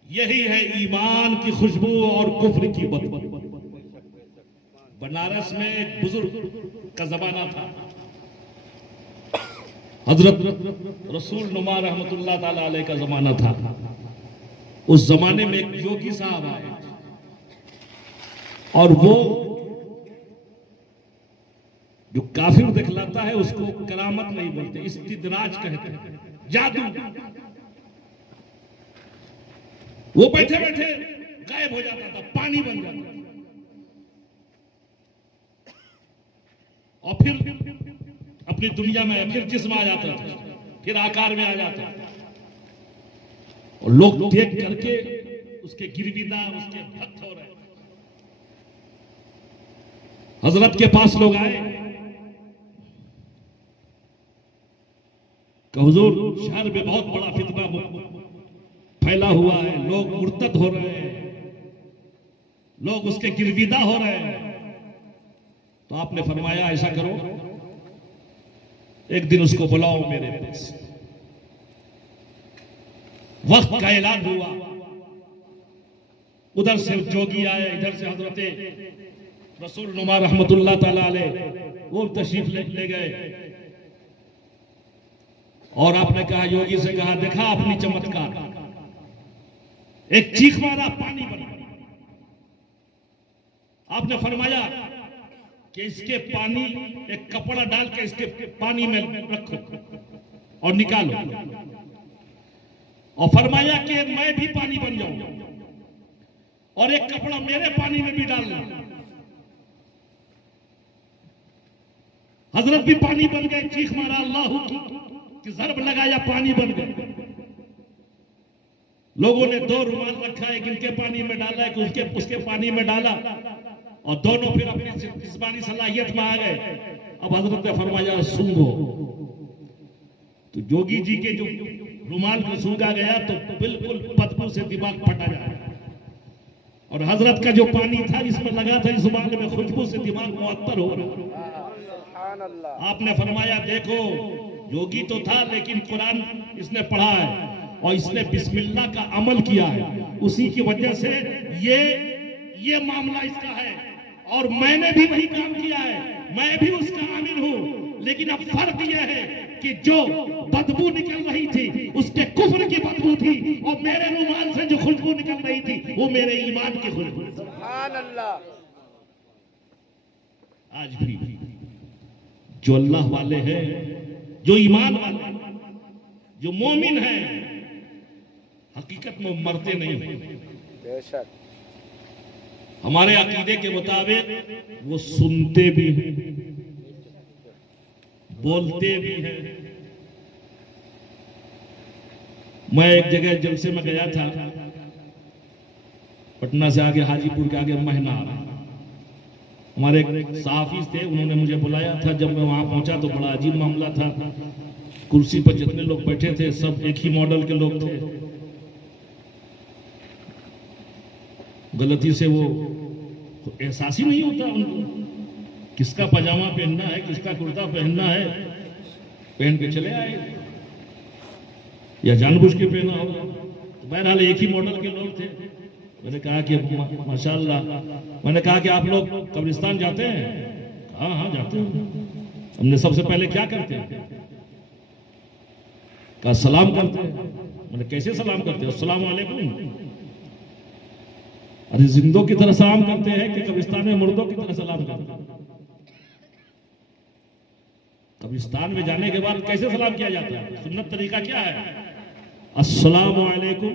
यही है ईमान की खुशबू और कुफ्र की बदबू। बनारस में एक बुजुर्ग का जमाना था, हजरत रसूल नुमा रहमतुल्लाह ताला अलैह का जमाना था। उस जमाने में एक योगी साहब आए और वो जो काफिर दिखलाता है उसको करामत नहीं बोलते, इस्तिदराज कहते हैं, जादू। वो बैठे बैठे गायब हो जाता था, पानी बन जाता था, और फिर अपनी दुनिया में फिर जिस्म आ जाता था, फिर आकार में आ जाता था, और लोग देख करके उसके गिरविदा, उसके भक्त हो रहे। हजरत के पास लोग आए, हुजूर शहर में बहुत बड़ा फितना फैला हुआ है, लोग मुर्तद हो रहे हैं, लोग उसके गिरविदा हो रहे हैं। तो आपने फरमाया ऐसा करो, एक दिन उसको बुलाओ मेरे पास। वक्त का ऐलान हुआ, उधर से जोगी आए, इधर से हजरत रसूल नुमा रहमतुल्लाह ताला अलैह वो तशरीफ ले गए। और आपने कहा, योगी से कहा, देखा अपनी चमत्कार, एक चीख मारा, पानी बना। आपने फरमाया कि इसके पानी, एक कपड़ा डाल के इसके पानी में रखो और निकालो, और फरमाया कि मैं भी पानी बन जाऊं और एक कपड़ा मेरे पानी में भी डालना। हजरत भी पानी बन गए, चीख मारा अल्लाह की ज़रब लगाया, पानी बन गए। लोगों ने 2 रुमाल रखा है, इनके पानी में डाला है कि उसके पानी में डाला, और दोनों फिर अपनी जिस्मानी सलाहियत में आ गए। अब हजरत ने फरमाया सूंघो, तो जोगी जी के जो रुमाल को सूंघा गया तो बिल्कुल बदबू से दिमाग फटा जाए, और हजरत का जो पानी था इसमें लगा था, इस रुमाल में खुशबू से दिमाग मुअत्तर हो रहा। आपने फरमाया देखो, योगी तो था लेकिन कुरान इसने पढ़ा है और इसने बिस्मिल्लाह का अमल किया है, उसी की वजह से ये मामला इसका है, और मैंने भी वही काम किया है, मैं भी उसका आमिर हूं। लेकिन अब फर्क यह है कि जो बदबू निकल रही थी उसके कुफ्र की बदबू थी, और मेरे रुमाल से जो खुशबू निकल रही थी वो मेरे ईमान की खुशबू। सुभान अल्लाह। आज भी जो अल्लाह वाले हैं, जो ईमान वाले, जो मोमिन हैं, हकीकत में मरते नहीं हैं। बेशक हमारे अकीदे के मुताबिक वो सुनते भी हैं, बोलते भी हैं। मैं एक जगह जलसे में गया था, पटना से आगे हाजीपुर के आगे महनार, हमारे एक सहाफी थे, उन्होंने मुझे बुलाया था। जब मैं वहां पहुंचा तो बड़ा अजीब मामला था। कुर्सी पर जितने लोग बैठे थे सब एक ही मॉडल के लोग थे। गलती से वो एहसास ही नहीं होता उनको किसका पजामा पहनना है, किसका कुर्ता पहनना है, पहन के चले आए या जानबूझ के पहना होगा। बहरहाल एक ही मॉडल के लोग थे। मैंने कहा कि माशाल्लाह, मैंने कहा कि आप लोग कब्रिस्तान जाते हैं? हाँ हाँ जाते हैं। हमने सबसे पहले क्या करते हैं? कहा सलाम करते हैं। मैंने कैसे सलाम करते हैं? अस्सलाम वालेकुम। अरे जिंदों की तरह सलाम करते हैं कि कब्रिस्तान में मुर्दों की तरह सलाम करते हैं? कब्रिस्तान में जाने के बाद कैसे सलाम किया जाता है? सुन्नत तरीका क्या है? अस्सलामु अलैकुम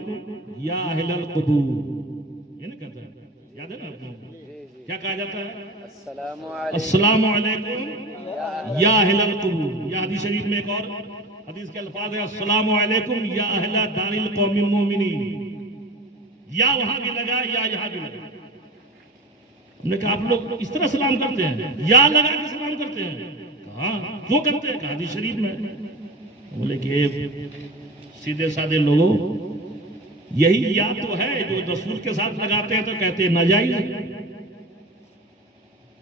या अहलल क़ुबूर, ये ना कहते हैं, याद है ना आपको? क्या कहा जाता है? अस्सलामु अलैकुम या अहलल क़ुबूर। या हदीस शरीफ में एक और हदीस के अल्फाज है अस्सलामु अलैकुम या अहला दारिल कौमिल मोमिनीन, या वहां भी लगा या यहां भी लगा। हमने कहा आप लोग इस तरह सलाम करते हैं, या लगा के सलाम करते हैं? हाँ वो करते हैं, हदीस शरीफ में। बोले कि सीधे साधे लोगों, यही या तो है जो रसूल के साथ लगाते हैं तो कहते हैं नाजायज,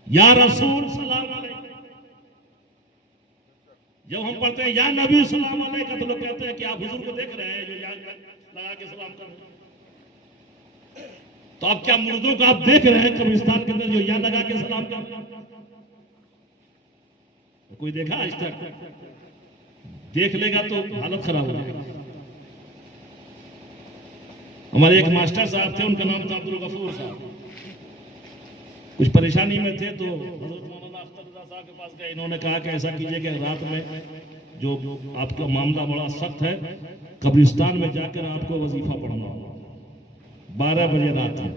या रसूल सलाम अलैकुम। जब हम पढ़ते हैं या नबी सलाम अलैकुम तो लोग कहते हैं कि आप हुजूर को देख रहे हैं जो या लगा के सलाम कर रहे हैं। तो अब क्या मुर्दों को आप देख रहे हैं कब्रिस्तान के अंदर जो या लगा के सलाम कर रहे हैं? कोई देखा आज तक? देख लेगा तो हालत खराब हो जाएगी। हमारे एक मास्टर साहब थे, उनका नाम था अब्दुल गफूर साहब। कुछ परेशानी में थे तो हज़रत मौलाना अख्तर रज़ा साहब के पास गए। इन्होंने कहा कि ऐसा कीजिए कि रात में जो आपका मामला बड़ा सख्त है, कब्रिस्तान में जाकर आपको वजीफा पढ़ना होगा। 12 बजे रात है।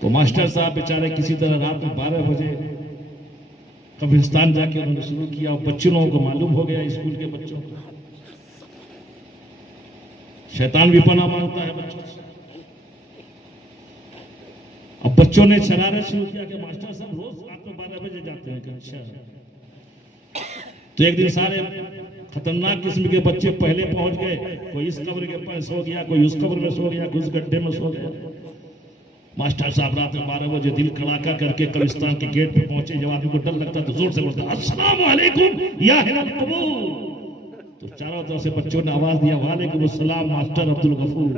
तो मास्टर साहब बेचारे किसी तरह रात में 12 बजे कब्रिस्तान जाके उन्होंने शुरू किया। बच्चों लोगों को मालूम हो गया, स्कूल के बच्चों को। शैतान भी पनाह मांगता है बच्चों से। अब बच्चों ने शरारत शुरू किया कि मास्टर साहब रोज रात में 12 बजे जाते हैं। अच्छा। तो एक दिन सारे खतरनाक किस्म के बच्चे पहले पहुंच गए। कोई इस कब्र के पास सो गया, कोई उस कब्र में सो गया, कोई उस गड्ढे में सो गया। मास्टर साहब रात में 12 बजे दिल कड़ाका करके कब्रिस्तान के गेट पे पहुंचे। जब आदमी को डर लगता तो जोर से बोलता अस्सलाम वालेकुम या अहलल कबूर। तो चारों तरफ से बच्चों ने आवाज दिया वालेकुम अस्सलाम मास्टर अब्दुल गफूर।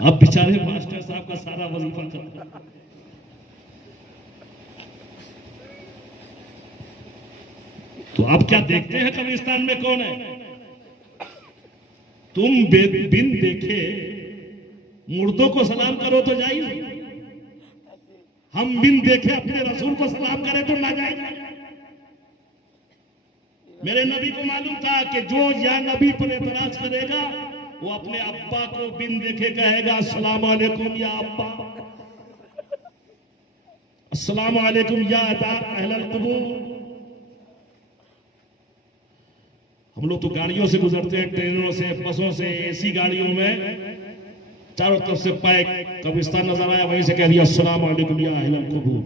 अब बेचारे मास्टर साहब का सारा वजीफा कर। तो आप क्या देखते हैं कब्रिस्तान में कौन है? तुम बिन देखे मुर्दों को सलाम करो तो जाइए, हम बिन देखे अपने रसूल को सलाम करें तो ना जाए। मेरे नबी को मालूम था कि जो या नबी पर एतराज करेगा वो अपने अब्बा को बिन देखे कहेगा अस्सलाम वालेकुम या अब्बा, अस्सलाम वालेकुम या अहलल कबूर। हम लोग तो गाड़ियों से गुजरते हैं, ट्रेनों से, बसों से, एसी गाड़ियों में, चारों तरफ से पाए कब्रिस्तान नजर आया, वहीं से कह दिया अस्सलाम वालेकुम या अहलल कबूर।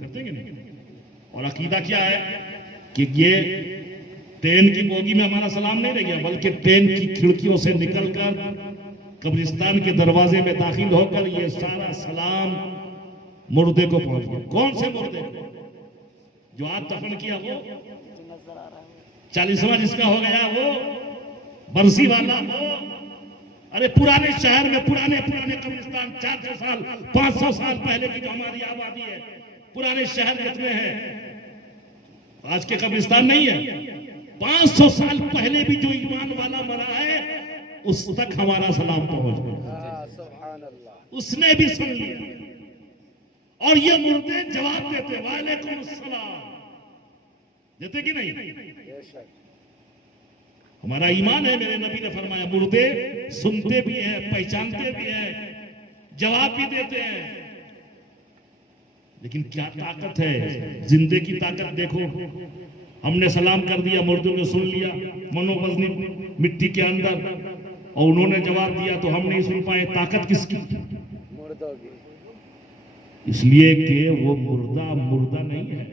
करते हैं नहीं? और अकीदा क्या है कि ये ट्रेन की बोगी में हमारा सलाम नहीं रह गया, बल्कि ट्रेन की खिड़कियों से निकलकर कब्रिस्तान के दरवाजे में दाखिल होकर ये सारा सलाम मुर्दे को पहुंच गया। कौन से मुर्दे? जो आज दफन किया वो, 40वां जिसका हो गया वो, बरसी वाला वो। अरे पुराने शहर में पुराने कब्रिस्तान 400 साल 500 साल पहले की जो हमारी आबादी है, पुराने शहर जितने हैं, आज के कब्रिस्तान नहीं है। 500 साल पहले भी जो ईमान वाला मरा है उस तक हमारा सलाम पहुंच गया, उसने भी सुन लिया। और ये मुर्दे जवाब देते वालेकुम सलाम देते कि नहीं? हमारा ईमान है। मेरे नबी ने फरमाया मुर्दे सुनते भी हैं, पहचानते भी हैं, जवाब भी देते हैं। लेकिन क्या ताकत है, जिंदे की ताकत देखो। हमने सलाम कर दिया, मुर्दों ने सुन लिया मनोवजनी मिट्टी के अंदर, और उन्होंने जवाब दिया तो हम नहीं सुन पाए। ताकत किसकी? मुर्दों की। इसलिए कि वो मुर्दा नहीं है,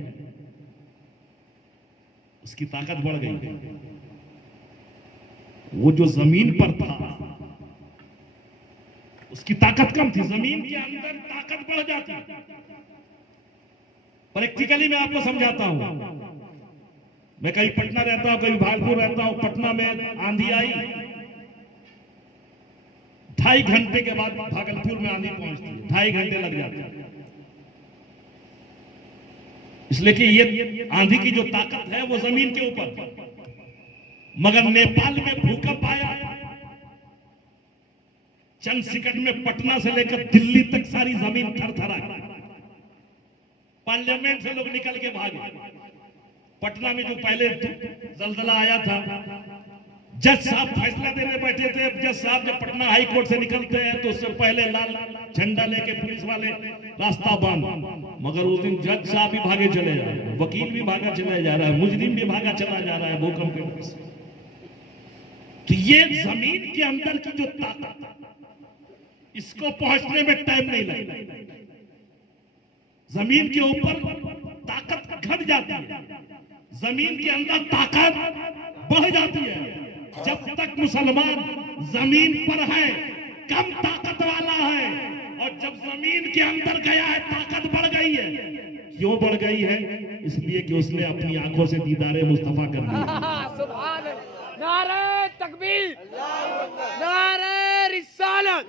उसकी ताकत बढ़ गई। वो जो जमीन पर था उसकी ताकत कम थी, जमीन के अंदर ताकत बढ़ जाती। प्रैक्टिकली मैं आपको समझाता हूं। मैं कहीं पटना रहता हूं, कहीं भागलपुर रहता हूं। पटना में आंधी आई, 2.5 घंटे के बाद भागलपुर में आंधी पहुंचती है, 2.5 घंटे लग जाते हैं। इसलिए कि ये आंधी की जो ताकत है वो जमीन के ऊपर। मगर नेपाल में भूकंप आया, चंद सेकंड में पटना से लेकर दिल्ली तक सारी जमीन थरथरा। पार्लियामेंट से लोग निकल के भागे। पटना में जो पहले जलजला आया था जज साहब फैसला देने बैठे थे। जज साहब जब पटना हाई कोर्ट से निकलते हैं तो उससे पहले लाल झंडा लेके पुलिस वाले रास्ता बंद, मगर उस दिन जज साहब भी भागे चले जा रहे हैं, वकील भी भागा चला जा रहा है, मुजरिम भी भागा चला जा रहा है भूकंप के वजह से। तो ये जमीन के अंदर की जो ताकत, इसको पहुंचने में टाइम नहीं लगता। जमीन के ऊपर ताकत घट जाती है, जमीन के अंदर ताकत बढ़ जाती है। जब तक मुसलमान जमीन पर है कम ताकत वाला है, और जब जमीन के अंदर गया है ताकत बढ़ गई है। क्यों बढ़ गई है? इसलिए कि उसने अपनी आंखों से दीदारे मुस्तफा कर लिया। नारे तकबीर, नारे रिसालत,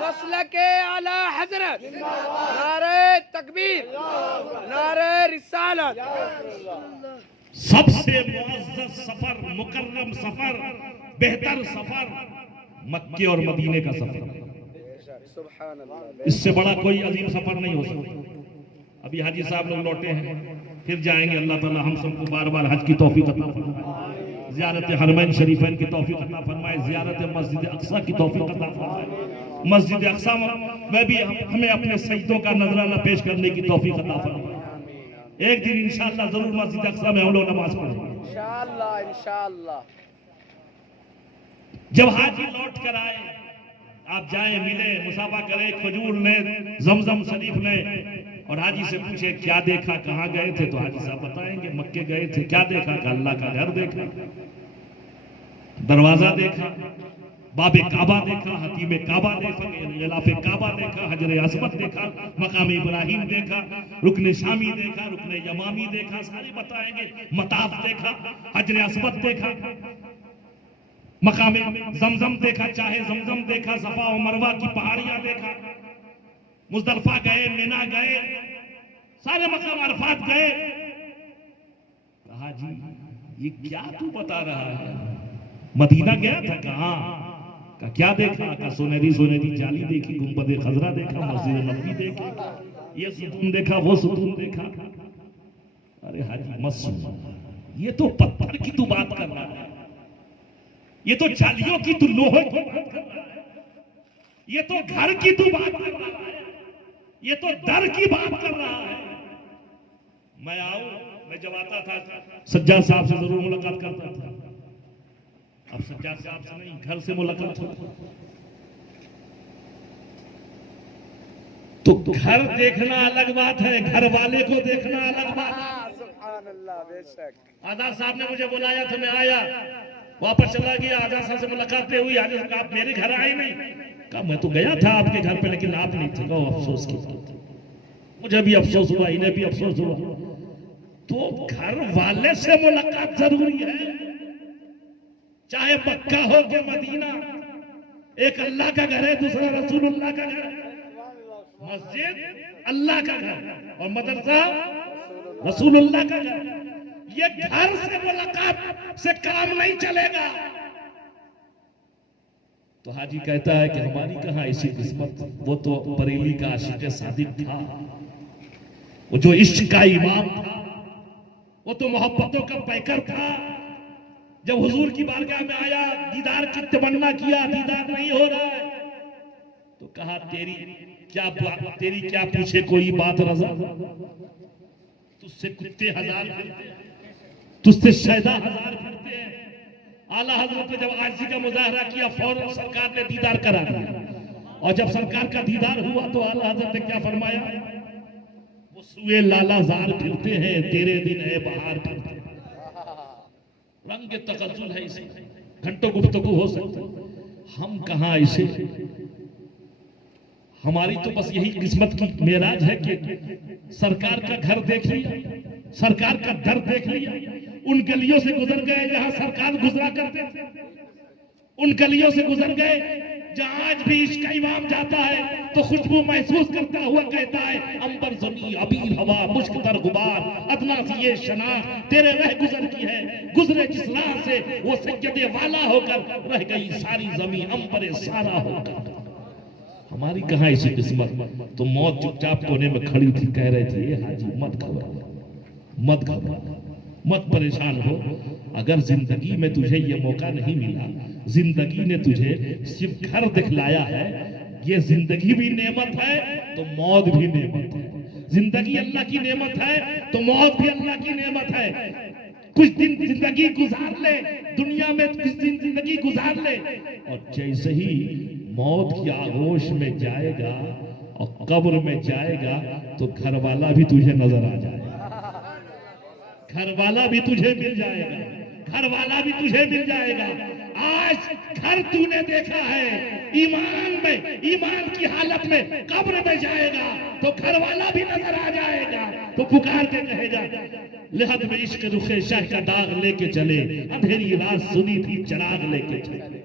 मसलके आला हजरत, नारे तकबीर, नारे रिसालत। सबसे मुअज़्ज़ज़ सफर, मुकर्रम सफर, बेहतर सफर मक्के और मदीने का सफर। इससे बड़ा कोई अजीम सफर नहीं हो सकता। अभी हाजी साहब लोग लौटे हैं, फिर जाएंगे। अल्लाह ताला हम सबको बार बार हज की तौफीक अता फरमाए, ज़ियारत हरमैन शरीफैन की तौफीक अता फरमाए, ज़ियारत मस्जिद अक्सा की तौफीक अता फरमाए। मस्जिद अक्सा में भी हमें अपने सजदों का नजराना पेश करने की तौफीक अता फरमाए। एक दिन इंशाअल्लाह जरूर मस्जिद अक्सा में हम लोग नमाज पढ़ेंगे इंशाअल्लाह, इंशाअल्लाह। जब हाजी लौट कर आए, आप जाए, मिले, मुसाफा करें, खजूर लें, जमजम शरीफ लें, और हाजी से पूछे क्या देखा, कहाँ गए थे, तो हाजी साहब बताएंगे मक्के गए थे। क्या देखा? अल्लाह का घर देखा, दरवाजा देखा, बाबे काबा देखा, हतीमे काबा देखा, गिलाफे काबा देखा, हजरे अस्वद देखा, मकाम इब्राहिम देखा, रुकने शामी देखा, रुकने यमामी देखा, सारे बताएंगे। मताफ देखा, हजरे अस्वद देखा, मकाम जमजम देखा, चाहे जमजम देखा, सफा और मरवा की पहाड़ियां देखा, मुजदलफा गए, मिना गए, सारे मकाम अरफात गए। कहा जी ये क्या तू बता रहा है? मदीना गया था? कहा का क्या देखा? का सुनहरी सुनहरी जाली देखी, गुंबद खजरा देखा, मस्जिद नबवी देखी, ये सुतून देखा, वो सुतून देखा। अरे हाजी मत सुन, ये तो पत्थर की तू बात कर रहा है, ये तो जालियों की तू, लोहे की बात कर रहा है, ये तो घर की तू बात कर रहा है, ये तो दर की बात कर रहा है। मैं आऊं, मैं जब आता था सज्जाद साहब से जरूर मुलाकात करता था। अब सज्जाद साहब से नहीं, घर से मुलाकात होती। तो घर देखना अलग बात है, घर वाले को देखना अलग बात है। सुभान अल्लाह, बेशक। आजाद साहब ने मुझे बुलाया था, मैं आया, वापस चला गया। आजाद साहब से मुलाकातें हुई, आजाद साहब आप मेरे घर आए नहीं? कहा मैं तो गया था आपके घर पे, लेकिन आप नहीं थे। कहो अफसोस की बात, मुझे भी अफसोस हुआ, इन्हें भी अफसोस हुआ। तो घर वाले से मुलाकात जरूरी है, चाहे मक्का हो के मदीना। एक अल्लाह का घर है, दूसरा रसूलुल्लाह का घर है। मस्जिद अल्लाह का घर और मदरसा रसूलुल्लाह का घर। ये घर से मुलाकात से काम नहीं चलेगा। तो हाजी कहता है कि हमारी कहां ऐसी किस्मत, वो तो बरेली का आशिक सादिक था, वो जो इश्क का इमाम था, वो तो मोहब्बतों का पैकर था। जब हुजूर की बारगाह में आया, दीदार की तमन्ना किया, दीदार नहीं हो रहा है, तो कहा तेरी क्या पूछे कोई बात रज़ा, तुझसे कुत्ते हजार फिरते, तुझसे शहदा हजार फिरते हैं। आला हजरत ने जब आजी का मुजाहरा किया, फौरन सरकार ने दीदार करा दिया। और जब सरकार का दीदार हुआ तो आला हजरत ने क्या फरमाया? वो सुए लाला जार फिरते हैं, तेरे दिन है बहार फिरते हैं। रंग तकज्जुल है इसे, घंटों गुफ्तगू हो सकती। हम कहां इसे, हमारी तो बस यही किस्मत की मेराज है कि सरकार का घर देख लिया, सरकार का दर देख लिया, उन गलियों से गुजर गए जहां सरकार गुजरा करते थे, उन गलियों से गुजर गए जहां आज भी इसका इमाम जाता है तो खुशबू महसूस करता हुआ कहता है, अंबर ज़मी अबीर हवा मुश्क तर गुबार, अदना सी ये शना तेरे रह गुजर की है, गुजरे जिस राह से वो सज्जदे वाला होकर रह गई सारी जमी अंबर सारा होकर। हमारी कहां ऐसी किस्मत। तो मौत चुपचाप कोने में खड़ी थी, कह रहे थे हाजी मत घबरा, मत घबरा, मत परेशान हो। अगर जिंदगी में तुझे ये मौका नहीं मिला, जिंदगी ने तुझे सिर्फ घर दिखलाया है, ये जिंदगी भी नेमत है तो मौत भी नेमत है। जिंदगी अल्लाह की नेमत है तो मौत भी अल्लाह की नेमत है। कुछ दिन जिंदगी गुजार ले दुनिया में, कुछ दिन जिंदगी गुजार ले, और जैसे ही मौत की आगोश में जाएगा और कब्र में जाएगा तो घर वाला भी तुझे नजर आ जाएगा, घर वाला भी तुझे मिल जाएगा, घर वाला भी तुझे मिल जाएगा। आज घर तूने देखा है ईमान में, ईमान की हालत में कब्र में जाएगा तो घर वाला भी नजर आ जाएगा, तो पुकार के कहेगा लहद में इश्क रुखे शाह का दाग लेके चले, अंधेरी रात सुनी थी चिराग लेके चले।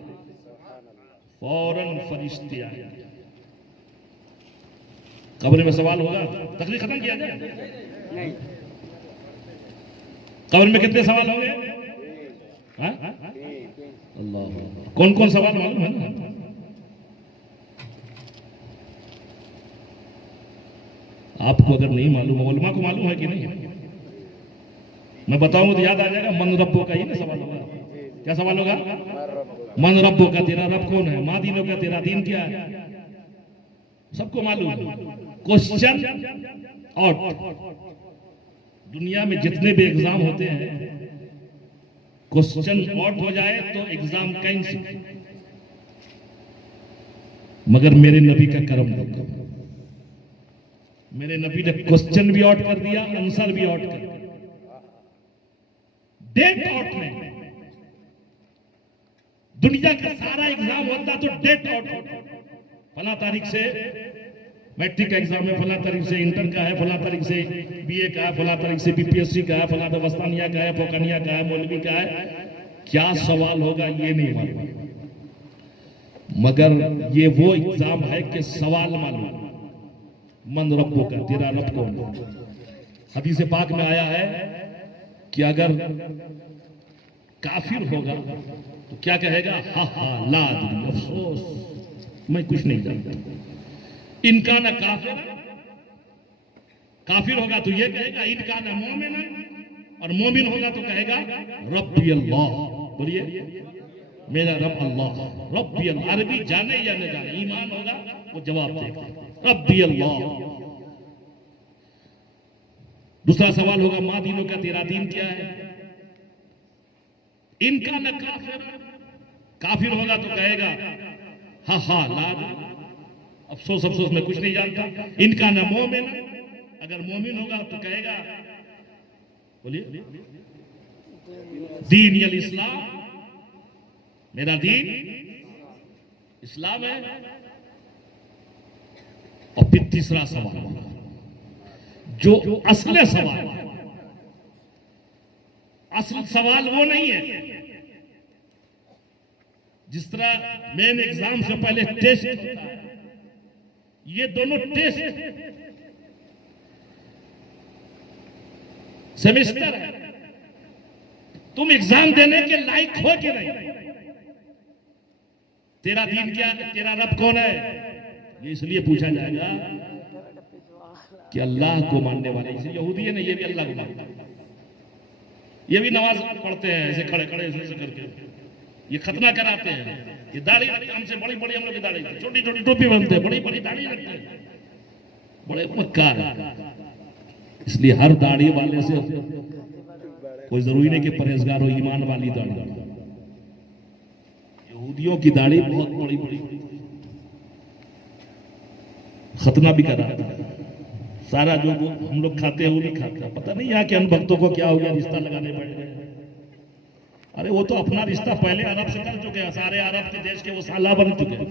फौरन फरिश्ते आए। कब्र में सवाल होगा, तकरीर खत्म किया जाए नहीं। कब्र में कितने सवाल होंगे? अल्लाह, कौन कौन सवाल मालूम है ना? आपको अगर नहीं मालूम है, उलमा को मालूम है कि नहीं? मैं बताऊंगा तो याद आ जाएगा। मन रब्बो का ही ना सवाल होगा। क्या सवाल होगा? मन रब्बो का, तेरा रब कौन है? माँ दीनों का, तेरा दीन क्या है? सबको मालूम। क्वेश्चन और दुनिया में जितने भी एग्जाम होते हैं, क्वेश्चन आउट हो जाए तो एग्जाम कैंसिल। मगर मेरे नबी का करम देखो, मेरे नबी ने क्वेश्चन भी आउट कर दिया, आंसर भी आउट कर दिया, डेट आउट नहीं। दुनिया का सारा एग्जाम होता तो डेट आउट होता, फला तारीख से मैट्रिक का एग्जाम है, फला तारीख से इंटर का है, फला तारीख से बीए का है, फला तारीख से बीपीएससी का है, फला दस्तानिया का है, फोकानिया का है, मौलवी का है। क्या सवाल होगा ये नहीं मालूम, मगर ये वो एग्जाम है कि सवाल मालूम। मन रब्बो का, तेरा रब कौन है? हदीस पाक में आया है कि अगर काफिर होगा तो क्या कहेगा? हा हा ला अदरी, अफसोस मैं कुछ नहीं जानता। इनका ना काफिर होगा तो ये कहेगा इनका ना मोमिन, और मोमिन होगा तो कहेगा रब्बी अल्लाह। बोलिए मेरा रब अल्लाह, रब्बी अल्लाह। अरबी जाने या न जाने, ईमान होगा वो जवाब देगा रब्बी अल्लाह। दूसरा सवाल होगा माँ दीनों का, तेरा दीन क्या है? इनका न काफिर होगा तो कहेगा हा हा ला, अफसोस अफसोस मैं कुछ नहीं जानता। इनका न मोमिन, अगर मोमिन होगा तो कहेगा, बोलिए दीन यल इस्लाम, मेरा दीन इस्लाम है। और फिर तीसरा सवाल होगा जो असली सवाल, असल सवाल वो नहीं है जिस तरह मेन एग्जाम से पहले टेस्ट होता है, ये दोनों टेस्ट सेमेस्टर है। तुम एग्जाम देने के लायक हो कि नहीं? तेरा दीन क्या, तेरा रब कौन है? ये इसलिए पूछा जाएगा कि अल्लाह को मानने वाले, इसे यहूदी है ना, ये भी अल्लाह को मानते हैं, ये भी नमाज पढ़ते हैं ऐसे खड़े खड़े ऐसे करके, ये खतना कराते हैं, ये दाढ़ी रखते, हमसे बड़ी बड़ी हम लोग की दाढ़ी, छोटी छोटी टोपी बनते हैं, बड़ी बड़ी दाढ़ी रखते हैं, बड़े मक्कार है। इसलिए हर दाढ़ी वाले से कोई जरूरी नहीं कि परहेजगार हो, ईमान वाली दाढ़ी। यहूदियों की दाढ़ी बहुत बड़ी बड़ी, खतना भी कराता है, सारा जो हम लोग खाते हैं वो भी खाता है। पता नहीं यहाँ के अनभक्तों को क्या हो गया, रिश्ता लगाने बैठ गए। अरे वो तो अपना रिश्ता पहले अरब से कर चुके हैं, सारे अरब के देश के वो साला बन चुके हैं।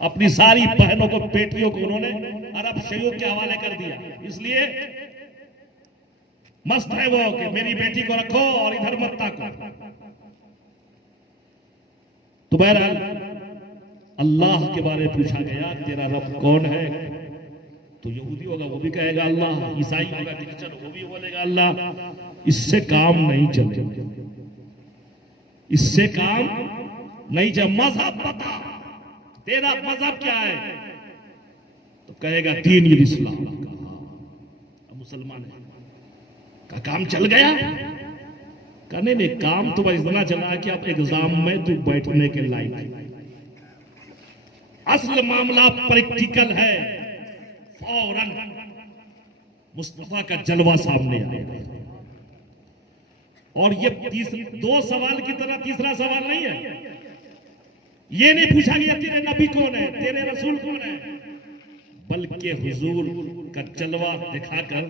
अपनी सारी बहनों को, बेटियों को उन्होंने अरब शयूख के हवाले कर दिया। इसलिए मस्त है वो कि मेरी बेटी को रखो और इधर मत ताको। तो बहरहाल अल्लाह के बारे में पूछा गया, तेरा रब कौन है? तो यहूदी होगा वो भी कहेगा अल्लाह, ईसाई होगा क्रिश्चियन वो भी बोलेगा अल्लाह। इससे काम नहीं चलेगा, इससे काम नहीं चल। मजहब बता, तेरा मजहब क्या है? तो कहेगा दीन इस्लाम। मुसलमान है का काम चल गया। कहने नहीं, काम तो बस इतना चला कि अब एग्जाम में तू बैठने के लायक, असल मामला प्रैक्टिकल है, फौरन मुस्तफा का जलवा सामने आएगा। और ये दो सवाल की तरह तीसरा सवाल नहीं है। ये नहीं पूछा गया तेरे नबी कौन है, तेरे रसूल कौन है, बल्कि हुजूर का जलवा दिखाकर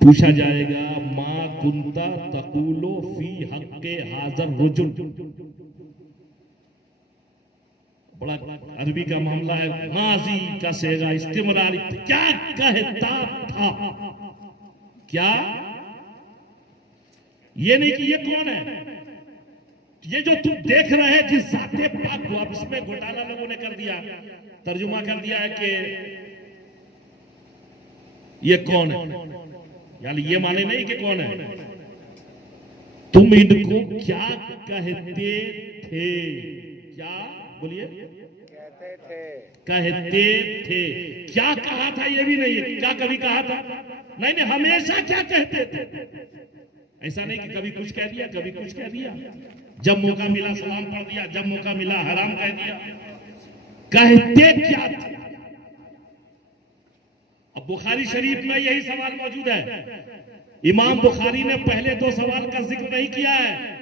पूछा जाएगा, मां कुंता तकूलो फी हक्के हाजर रुजुल। बड़ा अरबी का मामला है, माजी का सेगा इस्तिमरारी, क्या कहता था, क्या, ये नहीं कि ये कौन है, ये जो तुम देख रहे हैं जिस जाते पाक को, अब इसमें घोटाला लोगों ने कर दिया, तर्जुमा कर दिया है कि ये कौन है, यानी ये माने नहीं कि कौन है, तुम इनको क्या कहते थे, क्या बोलिए, कहते थे, क्या कहा था ये भी नहीं है, क्या कभी कहा था, नहीं नहीं, हमेशा क्या कहते थे, ऐसा नहीं कि कभी कुछ कह दिया कभी कुछ कह दिया, जब मौका मिला सलाम पढ़ दिया, जब मौका मिला हराम कह दिया, कहते क्या थे। अब बुखारी शरीफ में यही सवाल मौजूद है। इमाम बुखारी ने पहले दो सवाल का जिक्र नहीं किया है,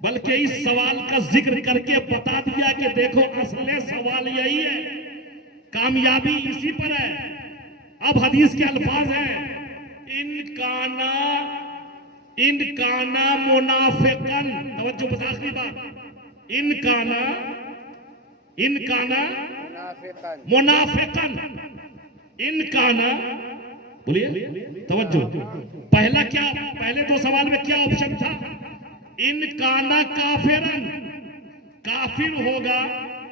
बल्कि इस सवाल का जिक्र करके बता दिया कि देखो असली सवाल यही है, कामयाबी इसी पर है। अब हदीस के अल्फाज हैं, इनकाना मुनाफिकन, तवज्जो बस आखिरी बात, इनकाना मुनाफिकन, इनकाना, बोलिए तवज्जो, पहला क्या, पहले दो सवाल में क्या ऑप्शन था, इनकाना काफिरन, काफिर होगा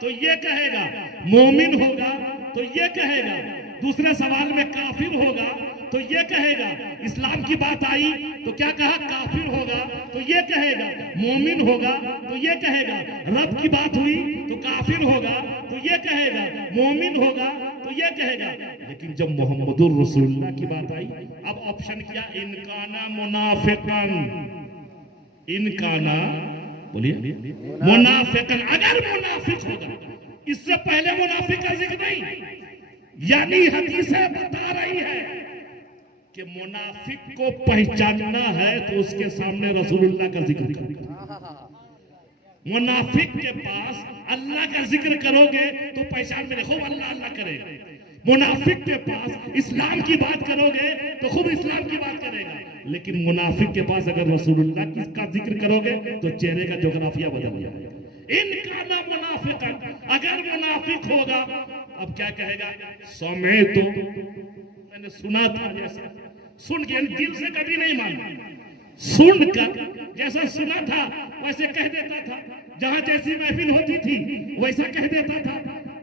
तो ये कहेगा, मोमिन होगा तो ये कहेगा, दूसरे सवाल में काफिर होगा तो ये कहेगा, इस्लाम की बात आई तो क्या कहा, काफिर होगा तो ये कहेगा, मोमिन होगा तो ये कहेगा, रब की बात हुई तो काफिर होगा तो ये कहेगा, मोमिन होगा तो ये कहेगा। लेकिन जब मोहम्मदुर रसूलुल्लाह की बात आई, अब ऑप्शन किया, इनकाना मुनाफिकन, इनकाना, बोलिए मुनाफिकन, अगर मुनाफिक होगा, इससे पहले मुनाफिक का जिक्र नहीं, यानी हदीसें बता रही है कि मुनाफिक को पहचानना है तो उसके सामने रसूलुल्लाह का जिक्र करो। मुनाफिक के पास अल्लाह का जिक्र करोगे तो पहचान में देखो अल्लाह अल्लाह करेगा, मुनाफिक के पास इस्लाम की बात करोगे तो खूब इस्लाम की बात करेगा, लेकिन मुनाफिक के पास अगर रसूलुल्लाह का जिक्र करोगे तो चेहरे का जोग्राफिया बदल जाएगा। इनका नाम मुनाफिक, अगर मुनाफिक होगा अब क्या कहेगा, समय तो मैंने सुना था, जैसा सुन के दिल से कभी नहीं माना, सुनकर जैसा सुना था वैसे कह देता था, जहां जैसी महफिल होती थी वैसा कह देता था।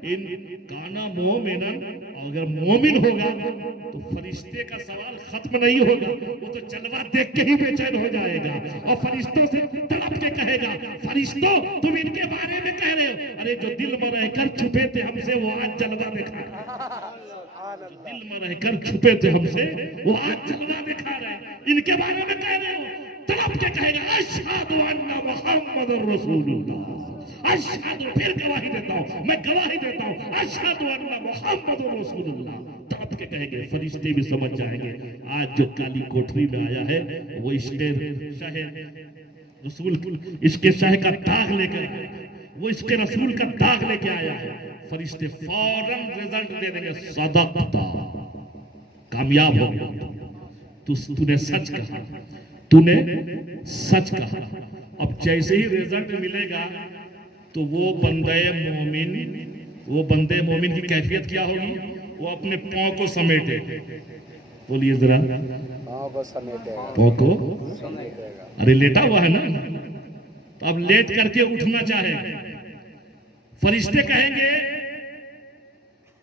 इन काना मोमिनन, अगर मोमिन होगा तो फरिश्ते का सवाल खत्म नहीं होगा, वो तो जलवा देख के ही बेचैन हो जाएगा और फरिश्तों से तड़प के कहेगा, फरिश्तों तुम इनके बारे में कह रहे हो, अरे जो दिल में रहकर छुपे थे हमसे वो आज जलवा दिखा, दिल में रहकर छुपे थे हमसे वो आज जलवा दिखा रहे हैं, इनके बारे में कह रहे हो, तड़प के कहेगा, अशहदु अन्ना मुहम्मदुर रसूलुल्लाह, अशहदु, फिर गवाही देता हूं, मैं गवाही देता हूं, अशहदु अन्ना मुहम्मदुर रसूलुल्लाह, तड़प के कहेंगे, फरिश्ते भी समझ जाएंगे आज जो काली कोठरी में आया है वो इसके शाह रसूल, इसके शाह का दाग लेकर, वो इसके रसूल का दाग लेके आया है, फरिश्ते फौरन रिजल्ट दे देंगे, सदक़ता, कामयाब हो गया, तूने सच कहा, तूने सच कहा। अब जैसे ही रिजल्ट मिलेगा तो वो बंदे मोमिन की कैफियत क्या होगी, वो अपने पांव को समेटे, बोलिए जरा, पांव को, अरे लेटा हुआ है ना, तो अब लेट करके उठना चाहे, फरिश्ते कहेंगे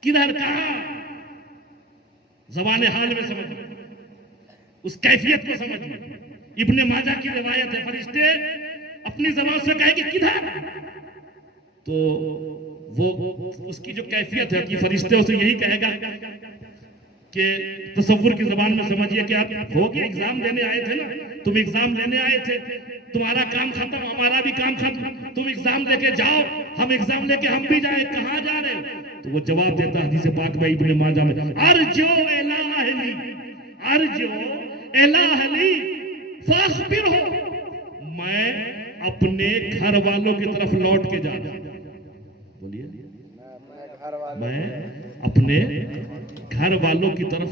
किधर, कहां, ज़बान हाल में समझ, उस कैफियत को समझ। इब्ने माजा की रिवायत है, फरिश्ते अपनी ज़बान से कहेंगे किधर, तो वो उसकी जो कैफियत है कि फरिश्ते उसे यही कहेगा कि तसव्वुर की जबान में समझिए कि आप हो गए, एग्जाम देने आए थे ना, तुम एग्जाम लेने आए थे, तुम्हारा काम खत्म, हमारा भी काम खत्म, तुम एग्जाम लेके जाओ, हम एग्जाम लेके हम भी जाए, कहां जा रहे हो? तो वो जवाब देता हदीस पाक में इब्ने माजा में, अर्जो इला अहली, अर्जो इला अहली फाखबिर हो, मैं अपने घर वालों की तरफ लौट के जा रहा हूं। बोलिए, मैं अपने घर वालों की तरफ।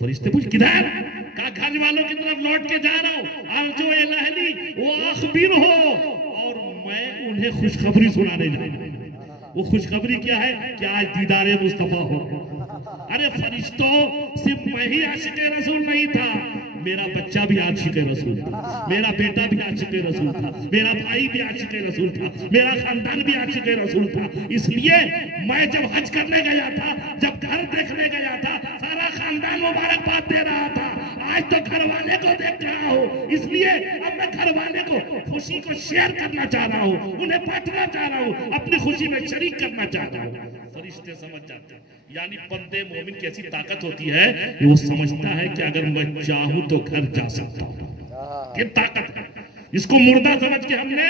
फरिश्ते पूछ किधर? कहा घर वालों की तरफ लौट के जा रहा हूं। अर्जो इला अहली वो अखबिर हो, और मैं उन्हें खुशखबरी सुनाने जा रहा हूं। वो खुशखबरी क्या है कि आज दीदारे मुस्तफा हो। अरे फरिश्तों, सिर्फ मैं ही आशिक़े रसूल नहीं था, मेरा बच्चा भी आशिक़े रसूल था, मेरा बेटा भी आशिक़े रसूल था, मेरा भाई भी आशिक़े रसूल था, मेरा खानदान भी आशिक़े रसूल था। इसलिए मैं जब हज करने गया था, जब घर देखने गया था, सारा खानदान मुबारकबाद दे रहा था। आज तो घर वाले को देख रहा हूँ, इसलिए अब मैं घर वाले को खुशी को शेयर करना चाह रहा हूँ, उन्हें बांटना चाह रहा हूँ, अपनी खुशी में शरीक करना चाह रहा हूँ। फरिश्ते समझ जाते हैं, यानी बंदे मोमिन की ऐसी ताकत होती है कि वो समझता है कि अगर मैं चाहूं तो घर जा सकता हूं। ये ताकत है। इसको मुर्दा समझ के हमने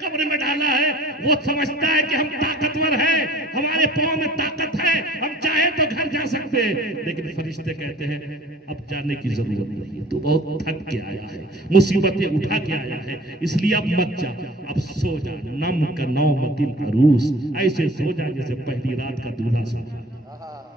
कब्र में डाला है, वो समझता है कि हम ताकतवर हैं, हमारे पांव में ताकत है, हम चाहे तो घर जा सकते हैं। लेकिन फरिश्ते कहते हैं अब जाने की जरूरत नहीं है, तू बहुत थक के आया है, मुसीबतें उठा के आया है, इसलिए अब मत जा, अब सो जा, नम का नौमतिल अरूस, ऐसे सो जा जैसे पहली रात का दूल्हा सो जा।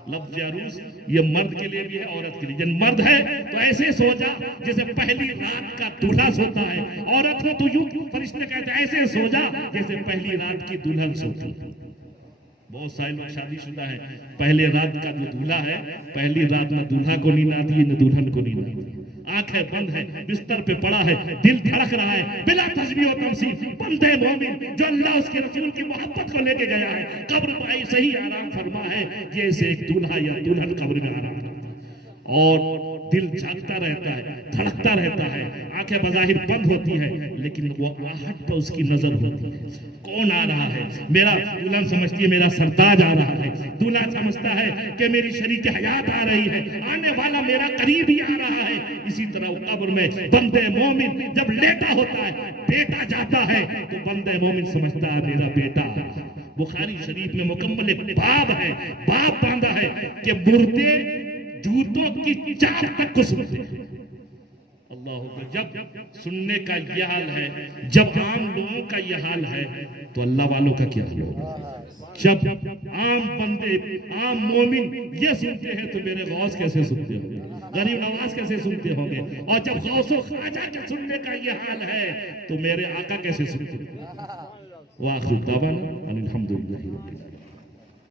लफ्ज़ अरूस ये मर्द के लिए भी है, औरत के लिए। जब मर्द है तो ऐसे सो जा जैसे पहली रात का दूल्हा सोता है, औरत हो तो यूं, फरिश्ते कहते हैं ऐसे सो जा जैसे पहली रात की दुल्हन सोती है। बहुत सारे लोग शादीशुदा है, पहले रात का जो दूल्हा है, पहली रात में दूल्हा को नींद आती है, न दुल्हन को नींद आती है। आंखें बंद है, बिस्तर पे पड़ा है, दिल धड़क रहा है, बिला तस्बीह और तमसीह, बंदे मोमिन जो अल्लाह उसके रसूल की मोहब्बत को लेके गया है, कब्र में ऐसे ही आराम फरमा है जैसे एक दूल्हा या दुल्हन कब्र में आराम करता है। और दिल जागता रहता है, धड़कता रहता है, आंखें बज़ाहिर बंद होती है, लेकिन वो आहट पर उसकी नजर होती है। कौन आ रहा है? मेरा दुल्हन समझती है मेरा सरताज आ रहा है, दूल्हा समझता है कि मेरी शरीक हयात आ रही है, आने वाला मेरा करीबी आ रहा है। इसी तरह कब्र में बंदे मोमिन जब लेटा होता है, बेटा जाता है, तो बंदे मोमिन समझता है मेरा बेटा आ रहा है। बुखारी शरीफ में मुकम्मल एक बाब है, बाब बांधा है कि मुर्दे जूतों की चाक तक को सुनते हैं। अल्लाह, जब सुनने का यह हाल है, जब आम लोगों का यह हाल है, तो अल्लाह वालों का क्या हाल होगा? जब आम बंदे, आम मोमिन ये सुनते हैं, तो मेरे गौस कैसे सुनते होंगे, गरीब नवाज कैसे सुनते होंगे? और जब गौसो ख्वाजा के सुनने का ये हाल है, तो मेरे आका कैसे सुनते होंगे? वाखिर दावाना अनिल हम्दुलिल्लाह।